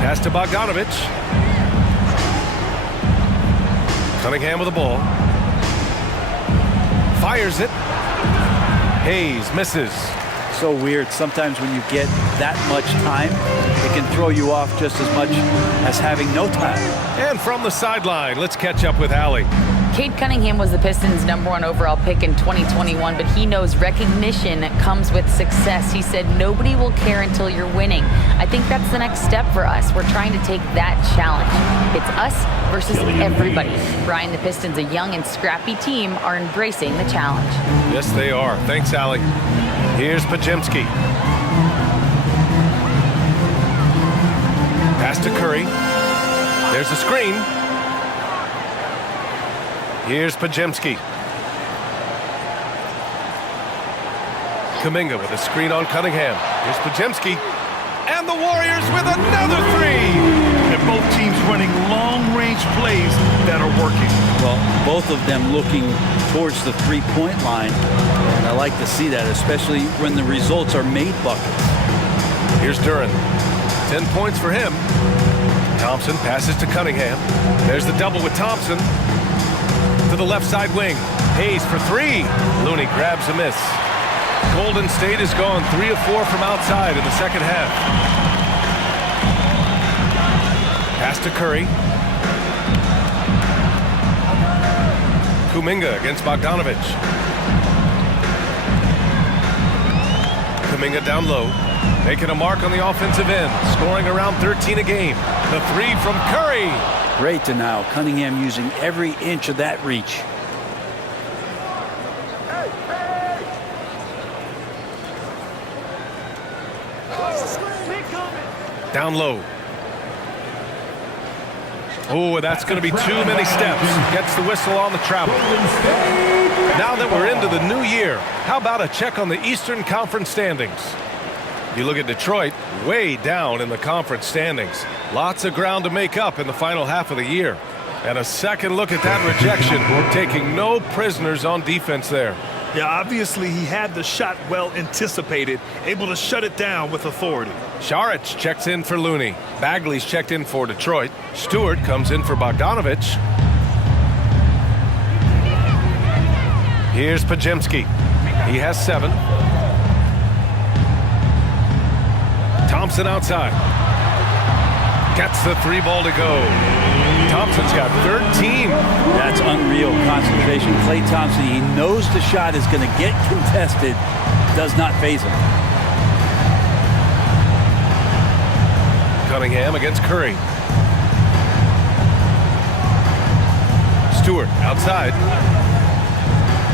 Pass to Bogdanovic. Cunningham with the ball. Fires it. Hayes misses. So weird. Sometimes when you get that much time, it can throw you off just as much as having no time. And from the sideline, let's catch up with Allie. Cade Cunningham was the Pistons' #1 overall pick in 2021, but he knows recognition comes with success. He said, nobody will care until you're winning. I think that's the next step for us. We're trying to take that challenge. It's us versus everybody. Brian, the Pistons, a young and scrappy team, are embracing the challenge. Yes, they are. Thanks, Allie. Here's Pajemski. Pass to Curry. There's a screen. Here's Pajemski. Kuminga with a screen on Cunningham. Here's Pajemski. And the Warriors with another 3. And both teams running long-range plays that are working. Well, both of them looking towards the three-point line. And I like to see that, especially when the results are made buckets. Here's Duren. 10 points for him. Thompson passes to Cunningham. There's the double with Thompson. To the left side wing. Hayes for 3. Looney grabs a miss. Golden State has gone 3 of 4 from outside in the second half. Pass to Curry. Kuminga against Bogdanovic. Kuminga down low. Making a mark on the offensive end. Scoring around 13 a game. The 3 from Curry. Great to now. Cunningham using every inch of that reach. Down low. Oh, that's going to be too many steps. Gets the whistle on the travel. Now that we're into the new year, how about a check on the Eastern Conference standings? You look at Detroit, way down in the conference standings. Lots of ground to make up in the final half of the year. And a second look at that rejection. We're taking no prisoners on defense there. Yeah, obviously he had the shot well anticipated, able to shut it down with authority. Šarić checks in for Looney. Bagley's checked in for Detroit. Stewart comes in for Bogdanovic. Here's Podziemski. He has 7. Thompson outside. Gets the 3 ball to go. Thompson's got 13. That's unreal concentration. Klay Thompson, he knows the shot is going to get contested. Does not faze him. Cunningham against Curry. Stewart outside.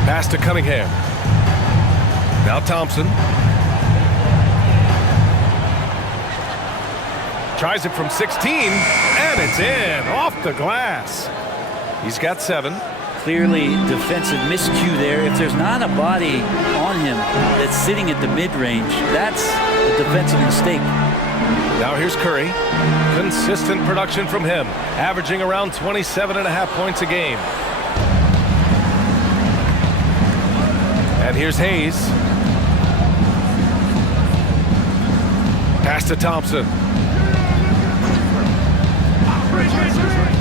Pass to Cunningham. Now Thompson. Tries it from 16, and it's in, off the glass. He's got 7. Clearly defensive miscue there. If there's not a body on him that's sitting at the mid-range, that's a defensive mistake. Now here's Curry. Consistent production from him, averaging around 27.5 points a game. And here's Hayes. Pass to Thompson.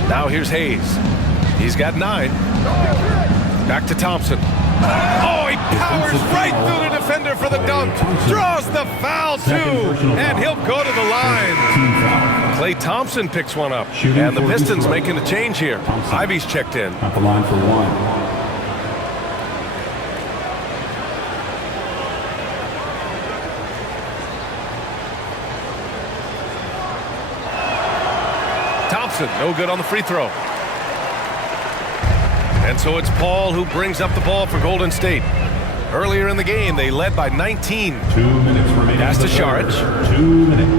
Now here's Hayes. He's got 9. Back to Thompson. Oh, he powers right through the defender for the dunk. Draws the foul, too. And he'll go to the line. Klay Thompson picks one up. And the Pistons making a change here. Ivy's checked in. At the line for 1. No good on the free throw. And so it's Paul who brings up the ball for Golden State. Earlier in the game, they led by 19. 2 minutes remaining. Pass to Šarić. 2 minutes.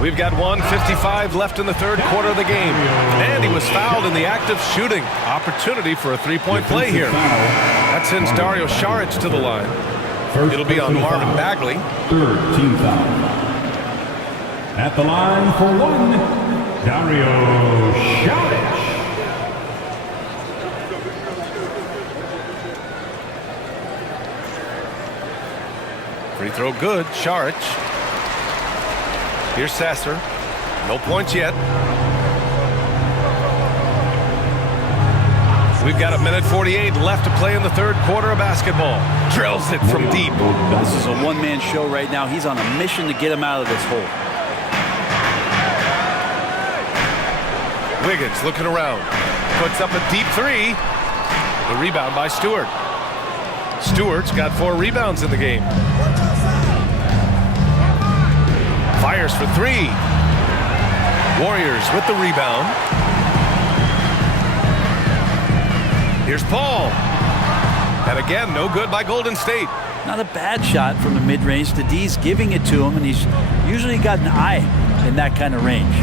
We've got 1:55 left in the third quarter of the game. And he was fouled in the act of shooting. Opportunity for a three-point play here. That sends Dario Šarić to the line. It'll be on Marvin Bagley. 3rd team foul. At the line for 1, Dario Šarić. Free throw good, Šarić. Here's Sasser. No points yet. We've got 1:48 left to play in the third quarter of basketball. Drills it from deep. This is a one-man show right now. He's on a mission to get him out of this hole. Wiggins looking around. Puts up a deep 3. The rebound by Stewart. Stewart's got 4 rebounds in the game. Fires for 3. Warriors with the rebound. Here's Paul. And again, no good by Golden State. Not a bad shot from the mid-range. The D's giving it to him, and he's usually got an eye in that kind of range.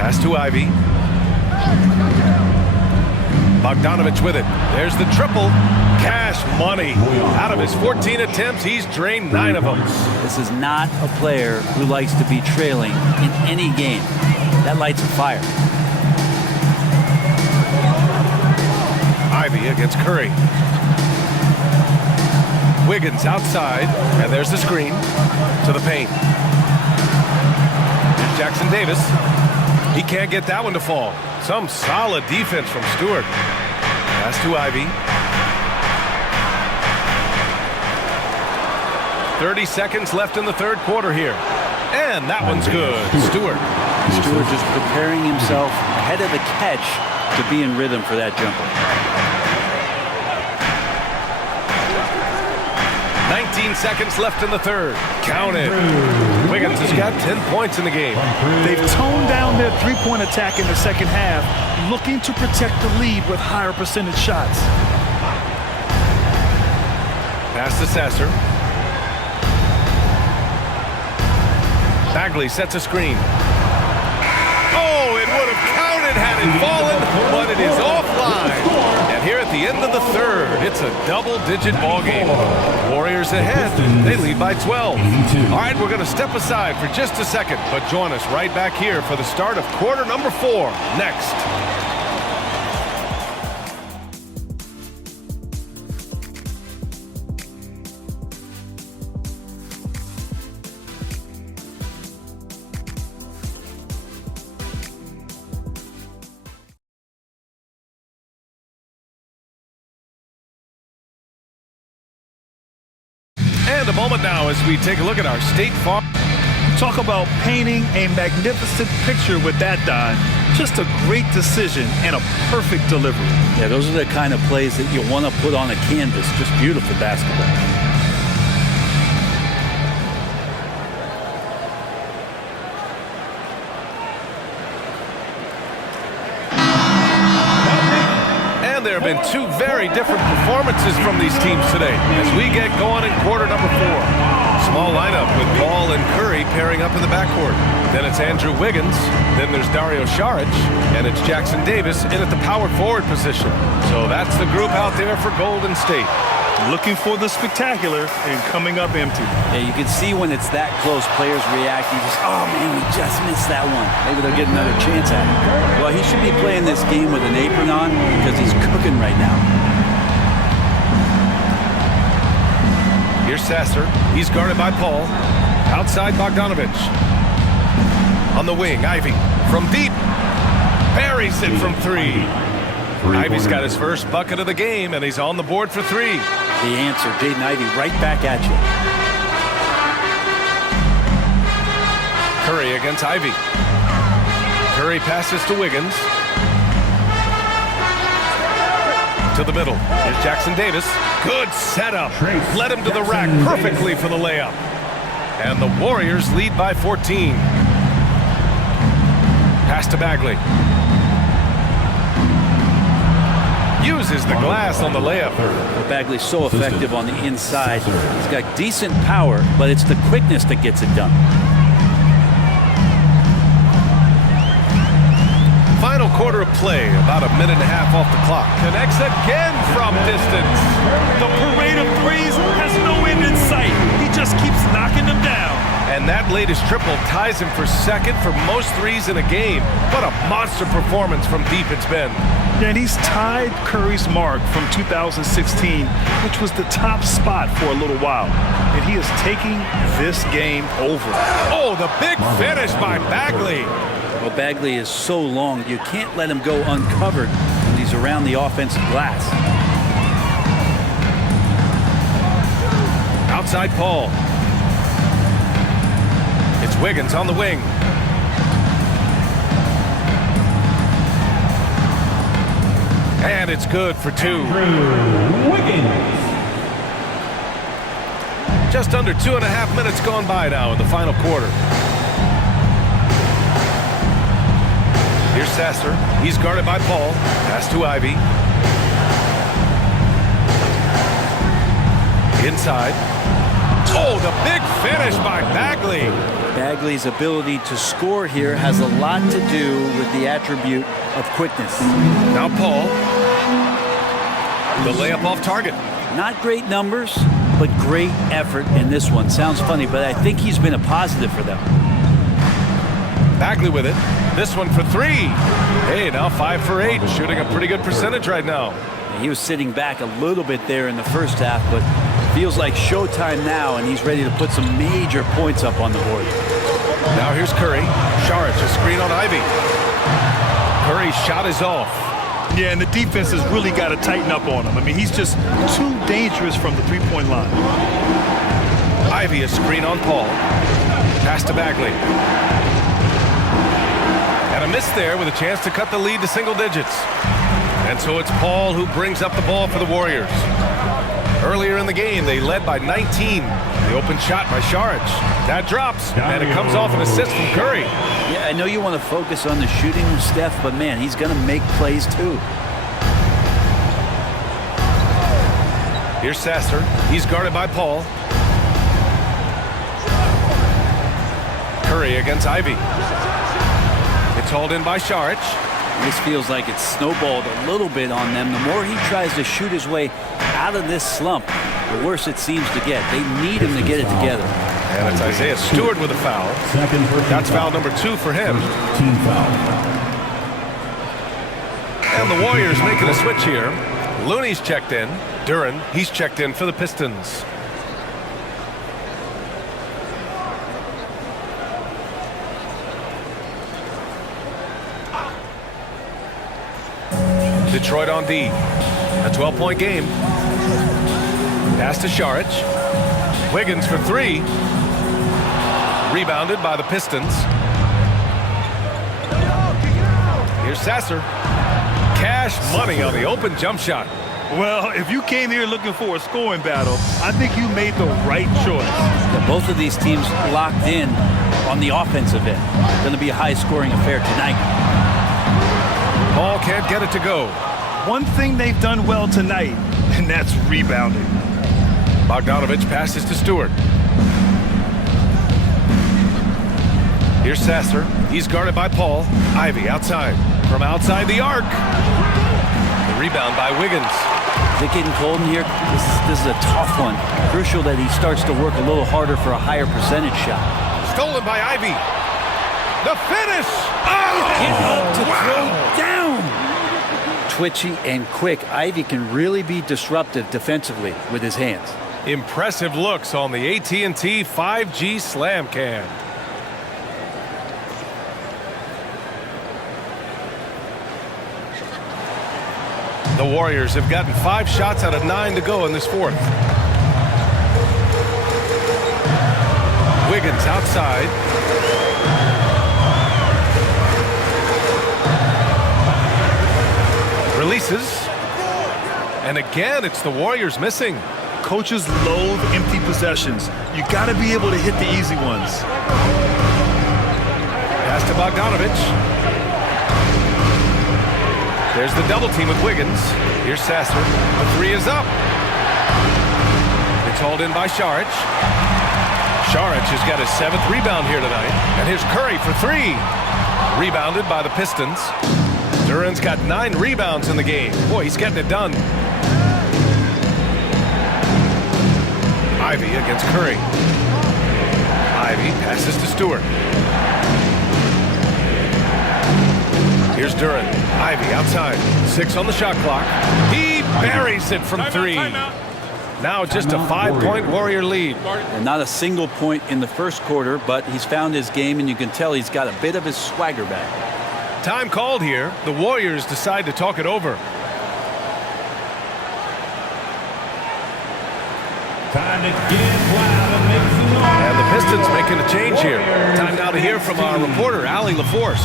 Pass to Ivy. Bogdanovic with it. There's the triple. Cash money. Out of his 14 attempts, he's drained 9 of them. This is not a player who likes to be trailing in any game. That lights a fire. Ivy against Curry. Wiggins outside, and there's the screen to the paint. Here's Jackson Davis. He can't get that one to fall. Some solid defense from Stewart. Pass to Ivy. 30 seconds left in the third quarter here. And that one's good. Stewart just preparing himself ahead of the catch to be in rhythm for that jumper. 19 seconds left in the third. Count it. Wiggins has got 10 points in the game. They've toned down their three-point attack in the second half, looking to protect the lead with higher percentage shots. Pass to Sasser. Bagley sets a screen. Oh, it would have counted had it fallen, but it is offline. And here at the end of the third, it's a double-digit ball game. Warriors ahead. They lead by 12. All right, we're going to step aside for just a second, but join us right back here for the start of quarter number 4 next. And a moment now as we take a look at our State Farm. Talk about painting a magnificent picture with that, Don. Just a great decision and a perfect delivery. Yeah, those are the kind of plays that you want to put on a canvas. Just beautiful basketball. And there have been two very different performances from these teams today as we get going in quarter number 4. Small lineup with Paul and Curry pairing up in the backcourt. Then it's Andrew Wiggins. Then there's Dario Saric. And it's Jackson Davis in at the power forward position. So that's the group out there for Golden State. Looking for the spectacular and coming up empty. Yeah, you can see when it's that close, players reacting. Just, oh man, we just missed that one. Maybe they'll get another chance at it. Well, he should be playing this game with an apron on because he's cooking right now. Here's Sasser. He's guarded by Paul. Outside Bogdanovich. On the wing, Ivy. From deep. Buries it from 3. Ivy's got his first bucket of the game, and he's on the board for 3. The answer, Jaden Ivey, right back at you. Curry against Ivy. Curry passes to Wiggins. To the middle. Here's Jackson Davis. Good setup. Led him to the rack perfectly for the layup. And the Warriors lead by 14. Pass to Bagley. Uses the glass on the layup. Well, Bagley's so effective on the inside. He's got decent power, but it's the quickness that gets it done. Final quarter of play, about a minute and a half off the clock. Connects again from distance. The parade of threes has no end in sight. He just keeps knocking them down. And that latest triple ties him for second for most threes in a game. What a monster performance from deep it's been. And he's tied Curry's mark from 2016, which was the top spot for a little while. And he is taking this game over. Oh, the big finish by Bagley. Well, Bagley is so long, you can't let him go uncovered when he's around the offensive glass. Outside Paul. It's Wiggins on the wing. And it's good for 2. Wiggins. Just under 2.5 minutes gone by now in the final quarter. Here's Sasser. He's guarded by Paul. Pass to Ivy. Inside. Oh, the big finish by Bagley. Bagley's ability to score here has a lot to do with the attribute of quickness. Now Paul. The layup off target. Not great numbers, but great effort in this one. Sounds funny, but I think he's been a positive for them. Bagley with it. This one for 3. Hey, now 5 for 8. Shooting a pretty good percentage right now. He was sitting back a little bit there in the first half, but feels like showtime now, and he's ready to put some major points up on the board. Now here's Curry. Saric, a screen on Ivy. Curry's shot is off. Yeah, and the defense has really got to tighten up on him. I mean, he's just too dangerous from the three-point line. Ivy, a screen on Paul. Pass to Bagley. And a miss there with a chance to cut the lead to single digits. And so it's Paul who brings up the ball for the Warriors. Earlier in the game, they led by 19. The open shot by Saric. That drops, and it comes off an assist from Curry. Yeah, I know you want to focus on the shooting, Steph, but man, he's going to make plays too. Here's Sasser. He's guarded by Paul. Curry against Ivy. It's hauled in by Saric. This feels like it's snowballed a little bit on them. The more he tries to shoot his way out of this slump, the worse it seems to get. They need him to get it together. And it's Isaiah Stewart with a foul. That's foul number 2 for him. Team foul. And the Warriors making a switch here. Looney's checked in. Duren, he's checked in for the Pistons. Detroit on D. A 12-point game. Pass to Saric. Wiggins for three. Rebounded by the Pistons. Here's Sasser. Cash money on the open jump shot. Well, if you came here looking for a scoring battle, I think you made the right choice. Yeah, both of these teams locked in on the offensive end. Going to be a high-scoring affair tonight. Ball can't get it to go. One thing they've done well tonight, and that's rebounding. Bogdanovich passes to Stewart. Here's Sasser. He's guarded by Paul. Ivy outside. From outside the arc. The rebound by Wiggins. Is it getting cold in here? This is a tough one. Crucial that he starts to work a little harder for a higher percentage shot. Stolen by Ivy. The finish! Get up to wow. throw down! Twitchy and quick. Ivy can really be disruptive defensively with his hands. Impressive looks on the AT&T 5G Slam Cam. The Warriors have gotten 5 shots out of 9 to go in this fourth. Wiggins outside. Releases. And again, it's the Warriors missing. Coaches loathe empty possessions. You got to be able to hit the easy ones. Pass to Bogdanovich. There's the double team with Wiggins. Here's Sasser. The three is up. It's hauled in by Šarić. Šarić has got his 7th rebound here tonight. And here's Curry for three. Rebounded by the Pistons. Duran's got 9 rebounds in the game. Boy, he's getting it done. Ivy against Curry. Ivy passes to Stewart. Here's Duran. Ivy outside. 6 on the shot clock. He buries it from 3. Now just a 5-point Warrior lead. And not a single point in the first quarter, but he's found his game, and you can tell he's got a bit of his swagger back. Time called here. The Warriors decide to talk it over. Time to get loud and make some noise. And the Pistons making a change here. Time now to hear from our reporter, Allie LaForce.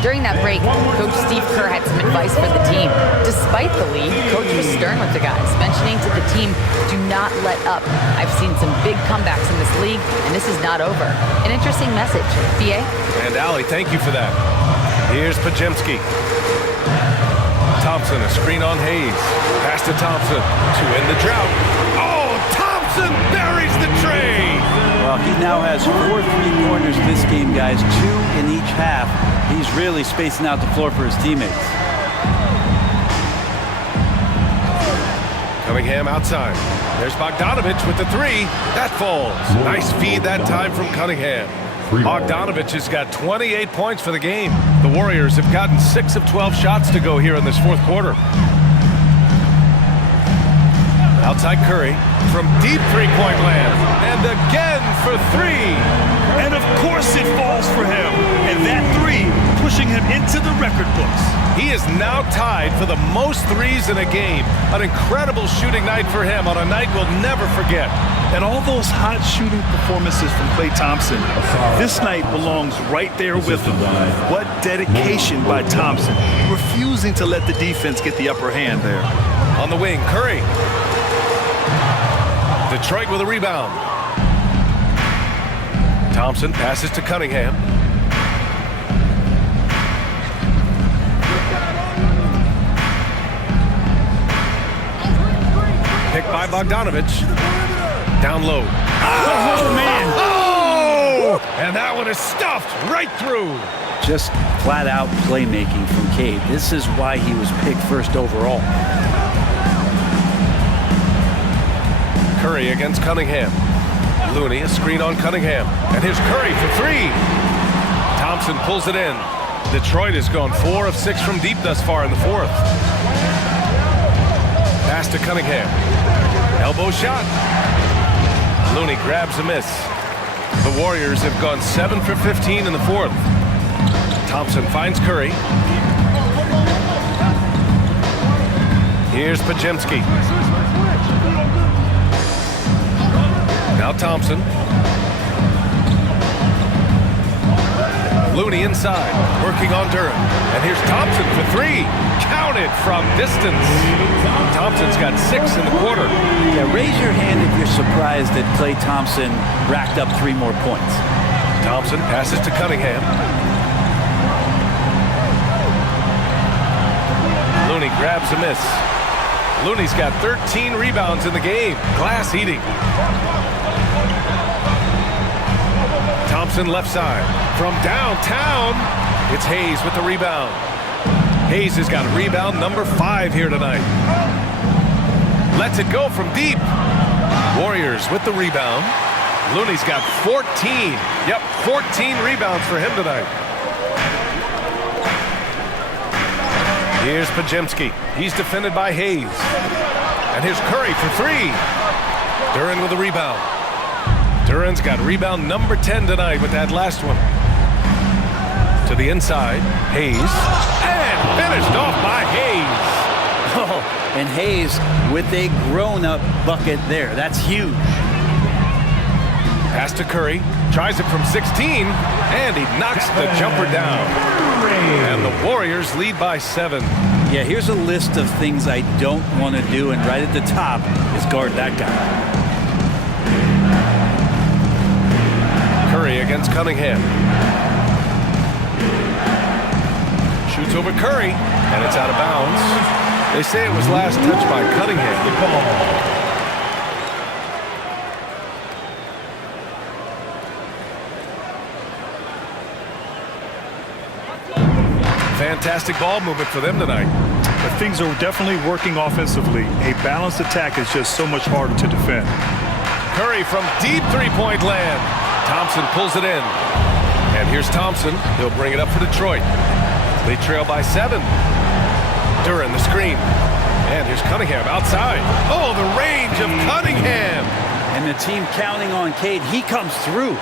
During that break, Coach Steve Kerr had some advice for the team. Despite the lead, Coach was stern with the guys, mentioning to the team, do not let up. I've seen some big comebacks in this league, and this is not over. An interesting message. BA? And Allie, thank you for that. Here's Podziemski. Thompson, a screen on Hayes. Pass to Thompson to end the drought. Oh, Thompson buries the tray. Well, he now has 4 3-pointers this game, guys. 2 in each half. He's really spacing out the floor for his teammates. Cunningham outside. There's Bogdanovich with the 3. That falls. Nice feed that time from Cunningham. Bogdanovich has got 28 points for the game. The Warriors have gotten 6 of 12 shots to go here in this fourth quarter. Outside Curry from deep three-point land. And again for 3. And of course it falls for him. And that 3 pushing him into the record books. He is now tied for the most threes in a game. An incredible shooting night for him on a night we'll never forget. And all those hot shooting performances from Klay Thompson, this night belongs right there with him. What dedication by Thompson, refusing to let the defense get the upper hand there. On the wing, Curry. Detroit with a rebound. Thompson passes to Cunningham. Picked by Bogdanovich. Down low. Oh, man. Oh! And that one is stuffed right through. Just flat-out playmaking from Cade. This is why he was picked first overall. Curry against Cunningham. Looney, a screen on Cunningham. And here's Curry for 3. Thompson pulls it in. Detroit has gone 4 of 6 from deep thus far in the fourth. Pass to Cunningham. Elbow shot. Looney grabs a miss. The Warriors have gone 7 for 15 in the fourth. Thompson finds Curry. Here's Podziemski. Now Now Thompson. Looney inside, working on Duren. And here's Thompson for three. Counted from distance. Thompson's got 6 in the quarter. Yeah, raise your hand if you're surprised that Klay Thompson racked up 3 more points. Thompson passes to Cunningham. Looney grabs a miss. Looney's got 13 rebounds in the game. Glass eating. Thompson left side. From downtown, it's Hayes with the rebound. Hayes has got rebound number 5 here tonight. Lets it go from deep. Warriors with the rebound. Looney's got 14. Yep, 14 rebounds for him tonight. Here's Pajemski. He's defended by Hayes. And here's Curry for 3. Duren with the rebound. Duren's got rebound number 10 tonight with that last one. To the inside, Hayes. And finished off by Hayes. Oh, and Hayes with a grown-up bucket there. That's huge. Pass to Curry. Tries it from 16. And he knocks the jumper down. And the Warriors lead by 7. Yeah, here's a list of things I don't want to do, and right at the top is guard that guy. Curry against Cunningham. Shoots over Curry, and it's out of bounds. They say it was last touched by Cunningham. Fantastic ball movement for them tonight. But things are definitely working offensively. A balanced attack is just so much harder to defend. Curry from deep three-point land. Thompson pulls it in. And here's Thompson. He'll bring it up for Detroit. They trail by 7. Duren the screen. And here's Cunningham outside. Oh, the range of Cunningham. And the team counting on Cade. He comes through.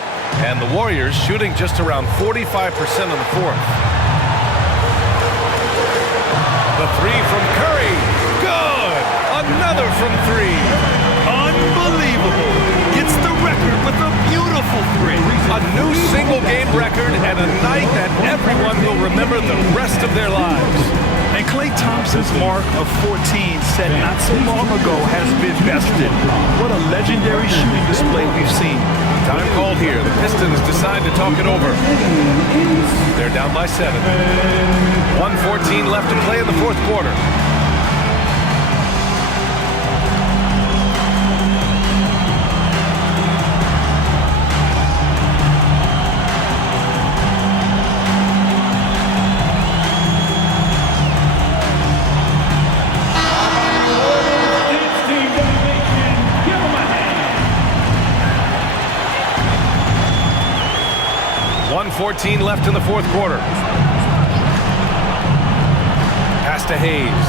And the Warriors shooting just around 45% in the fourth. The 3 from Curry. Good. Another from 3. Unbelievable. Gets the record with a beautiful 3. A new single-game record and a night that everyone will remember the rest of their lives. And Klay Thompson's mark of 14 set not so long ago has been bested. What a legendary shooting display we've seen. Time called here. The Pistons decide to talk it over. They're down by 7. 1:14 left to play in the fourth quarter. .14 left in the fourth quarter. Pass to Hayes.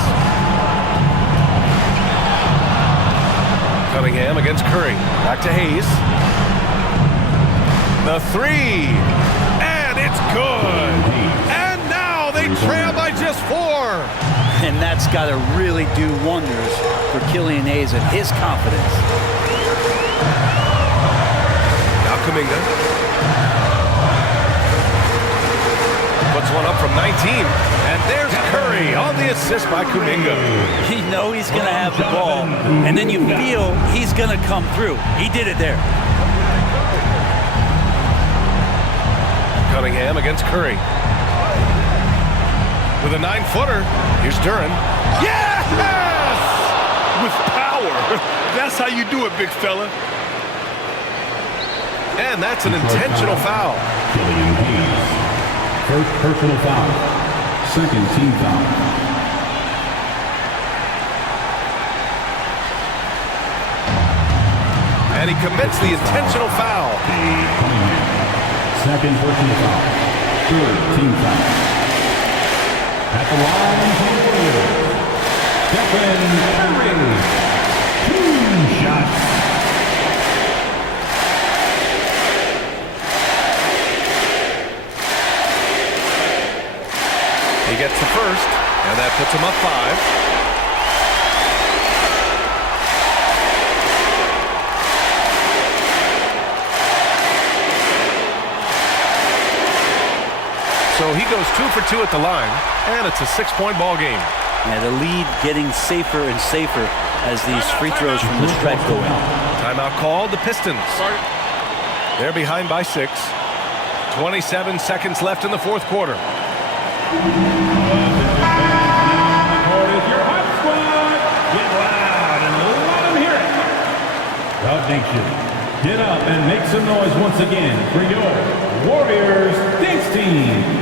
Cunningham against Curry. Back to Hayes. The 3. And it's good. And now they trail by just 4. And that's got to really do wonders for Killian Hayes and his confidence. Now Kuminga. Puts one up from 19, and there's Curry on the assist by Kuminga. You know he's going to have the ball, and then you feel he's going to come through. He did it there. Cunningham against Curry. With a 9-footer, here's Duren. Yes! With power. That's how you do it, big fella. And that's an intentional foul. Killian Hayes. First personal foul. Second team foul. And he commits the intentional foul. Second personal foul. Third team foul. At the line for the Warriors, Stephen Curry. 2 shots. He gets the first, and that puts him up 5. So he goes 2 for 2 at the line, and it's a 6-point ball game. Yeah, the lead getting safer and safer as these free throws from the stretch go in. Timeout called, the Pistons. They're behind by 6. 27 seconds left in the fourth quarter. Crowd Nation, get up and make some noise once again for your Warriors dance team.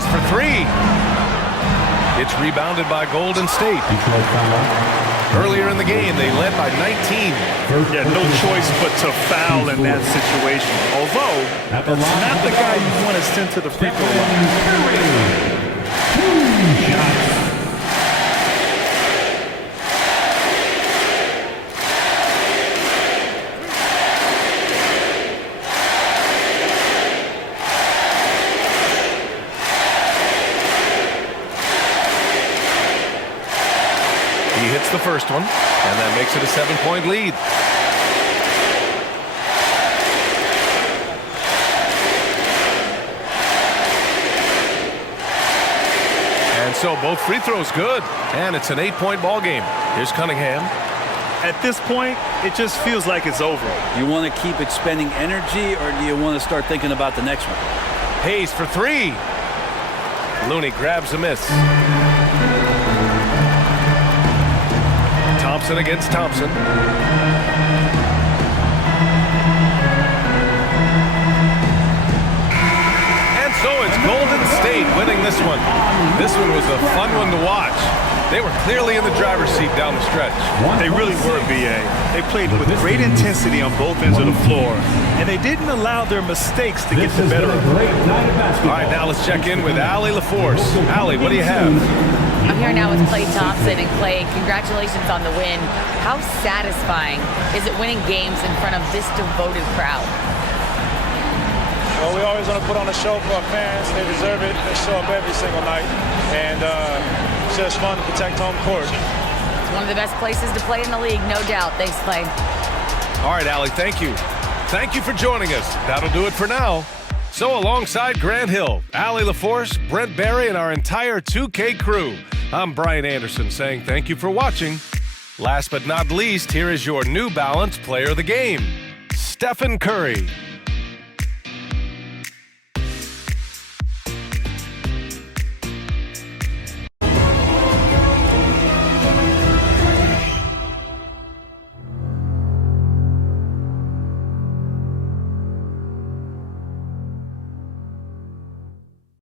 For 3. It's rebounded by Golden State. Earlier in the game, they led by 19. Yeah, no choice but to foul in that situation. Although, that's not the guy you want to send to the free throw line. He hits the first one, and that makes it a 7-point lead. And so both free throws good, and it's an 8-point ball game. Here's Cunningham. At this point, it just feels like it's over. You want to keep expending energy, or do you want to start thinking about the next one? Hayes for 3. Looney grabs a miss. Thompson against Thompson. And so it's Golden State winning this one. This one was a fun one to watch. They were clearly in the driver's seat down the stretch. They really were, B.A. They played with great intensity on both ends of the floor, and they didn't allow their mistakes to get the better of them. All right, now let's check in with Allie LaForce. Allie, what do you have? I'm here now with Klay Thompson. And Klay, congratulations on the win. How satisfying is it winning games in front of this devoted crowd? Well, we always want to put on a show for our fans. They deserve it. They show up every single night. And it's just fun to protect home court. It's one of the best places to play in the league, no doubt. Thanks, Klay. All right, Allie, thank you. Thank you for joining us. That'll do it for now. So alongside Grant Hill, Allie LaForce, Brent Barry, and our entire 2K crew, I'm Brian Anderson saying thank you for watching. Last but not least, here is your New Balance Player of the Game, Stephen Curry.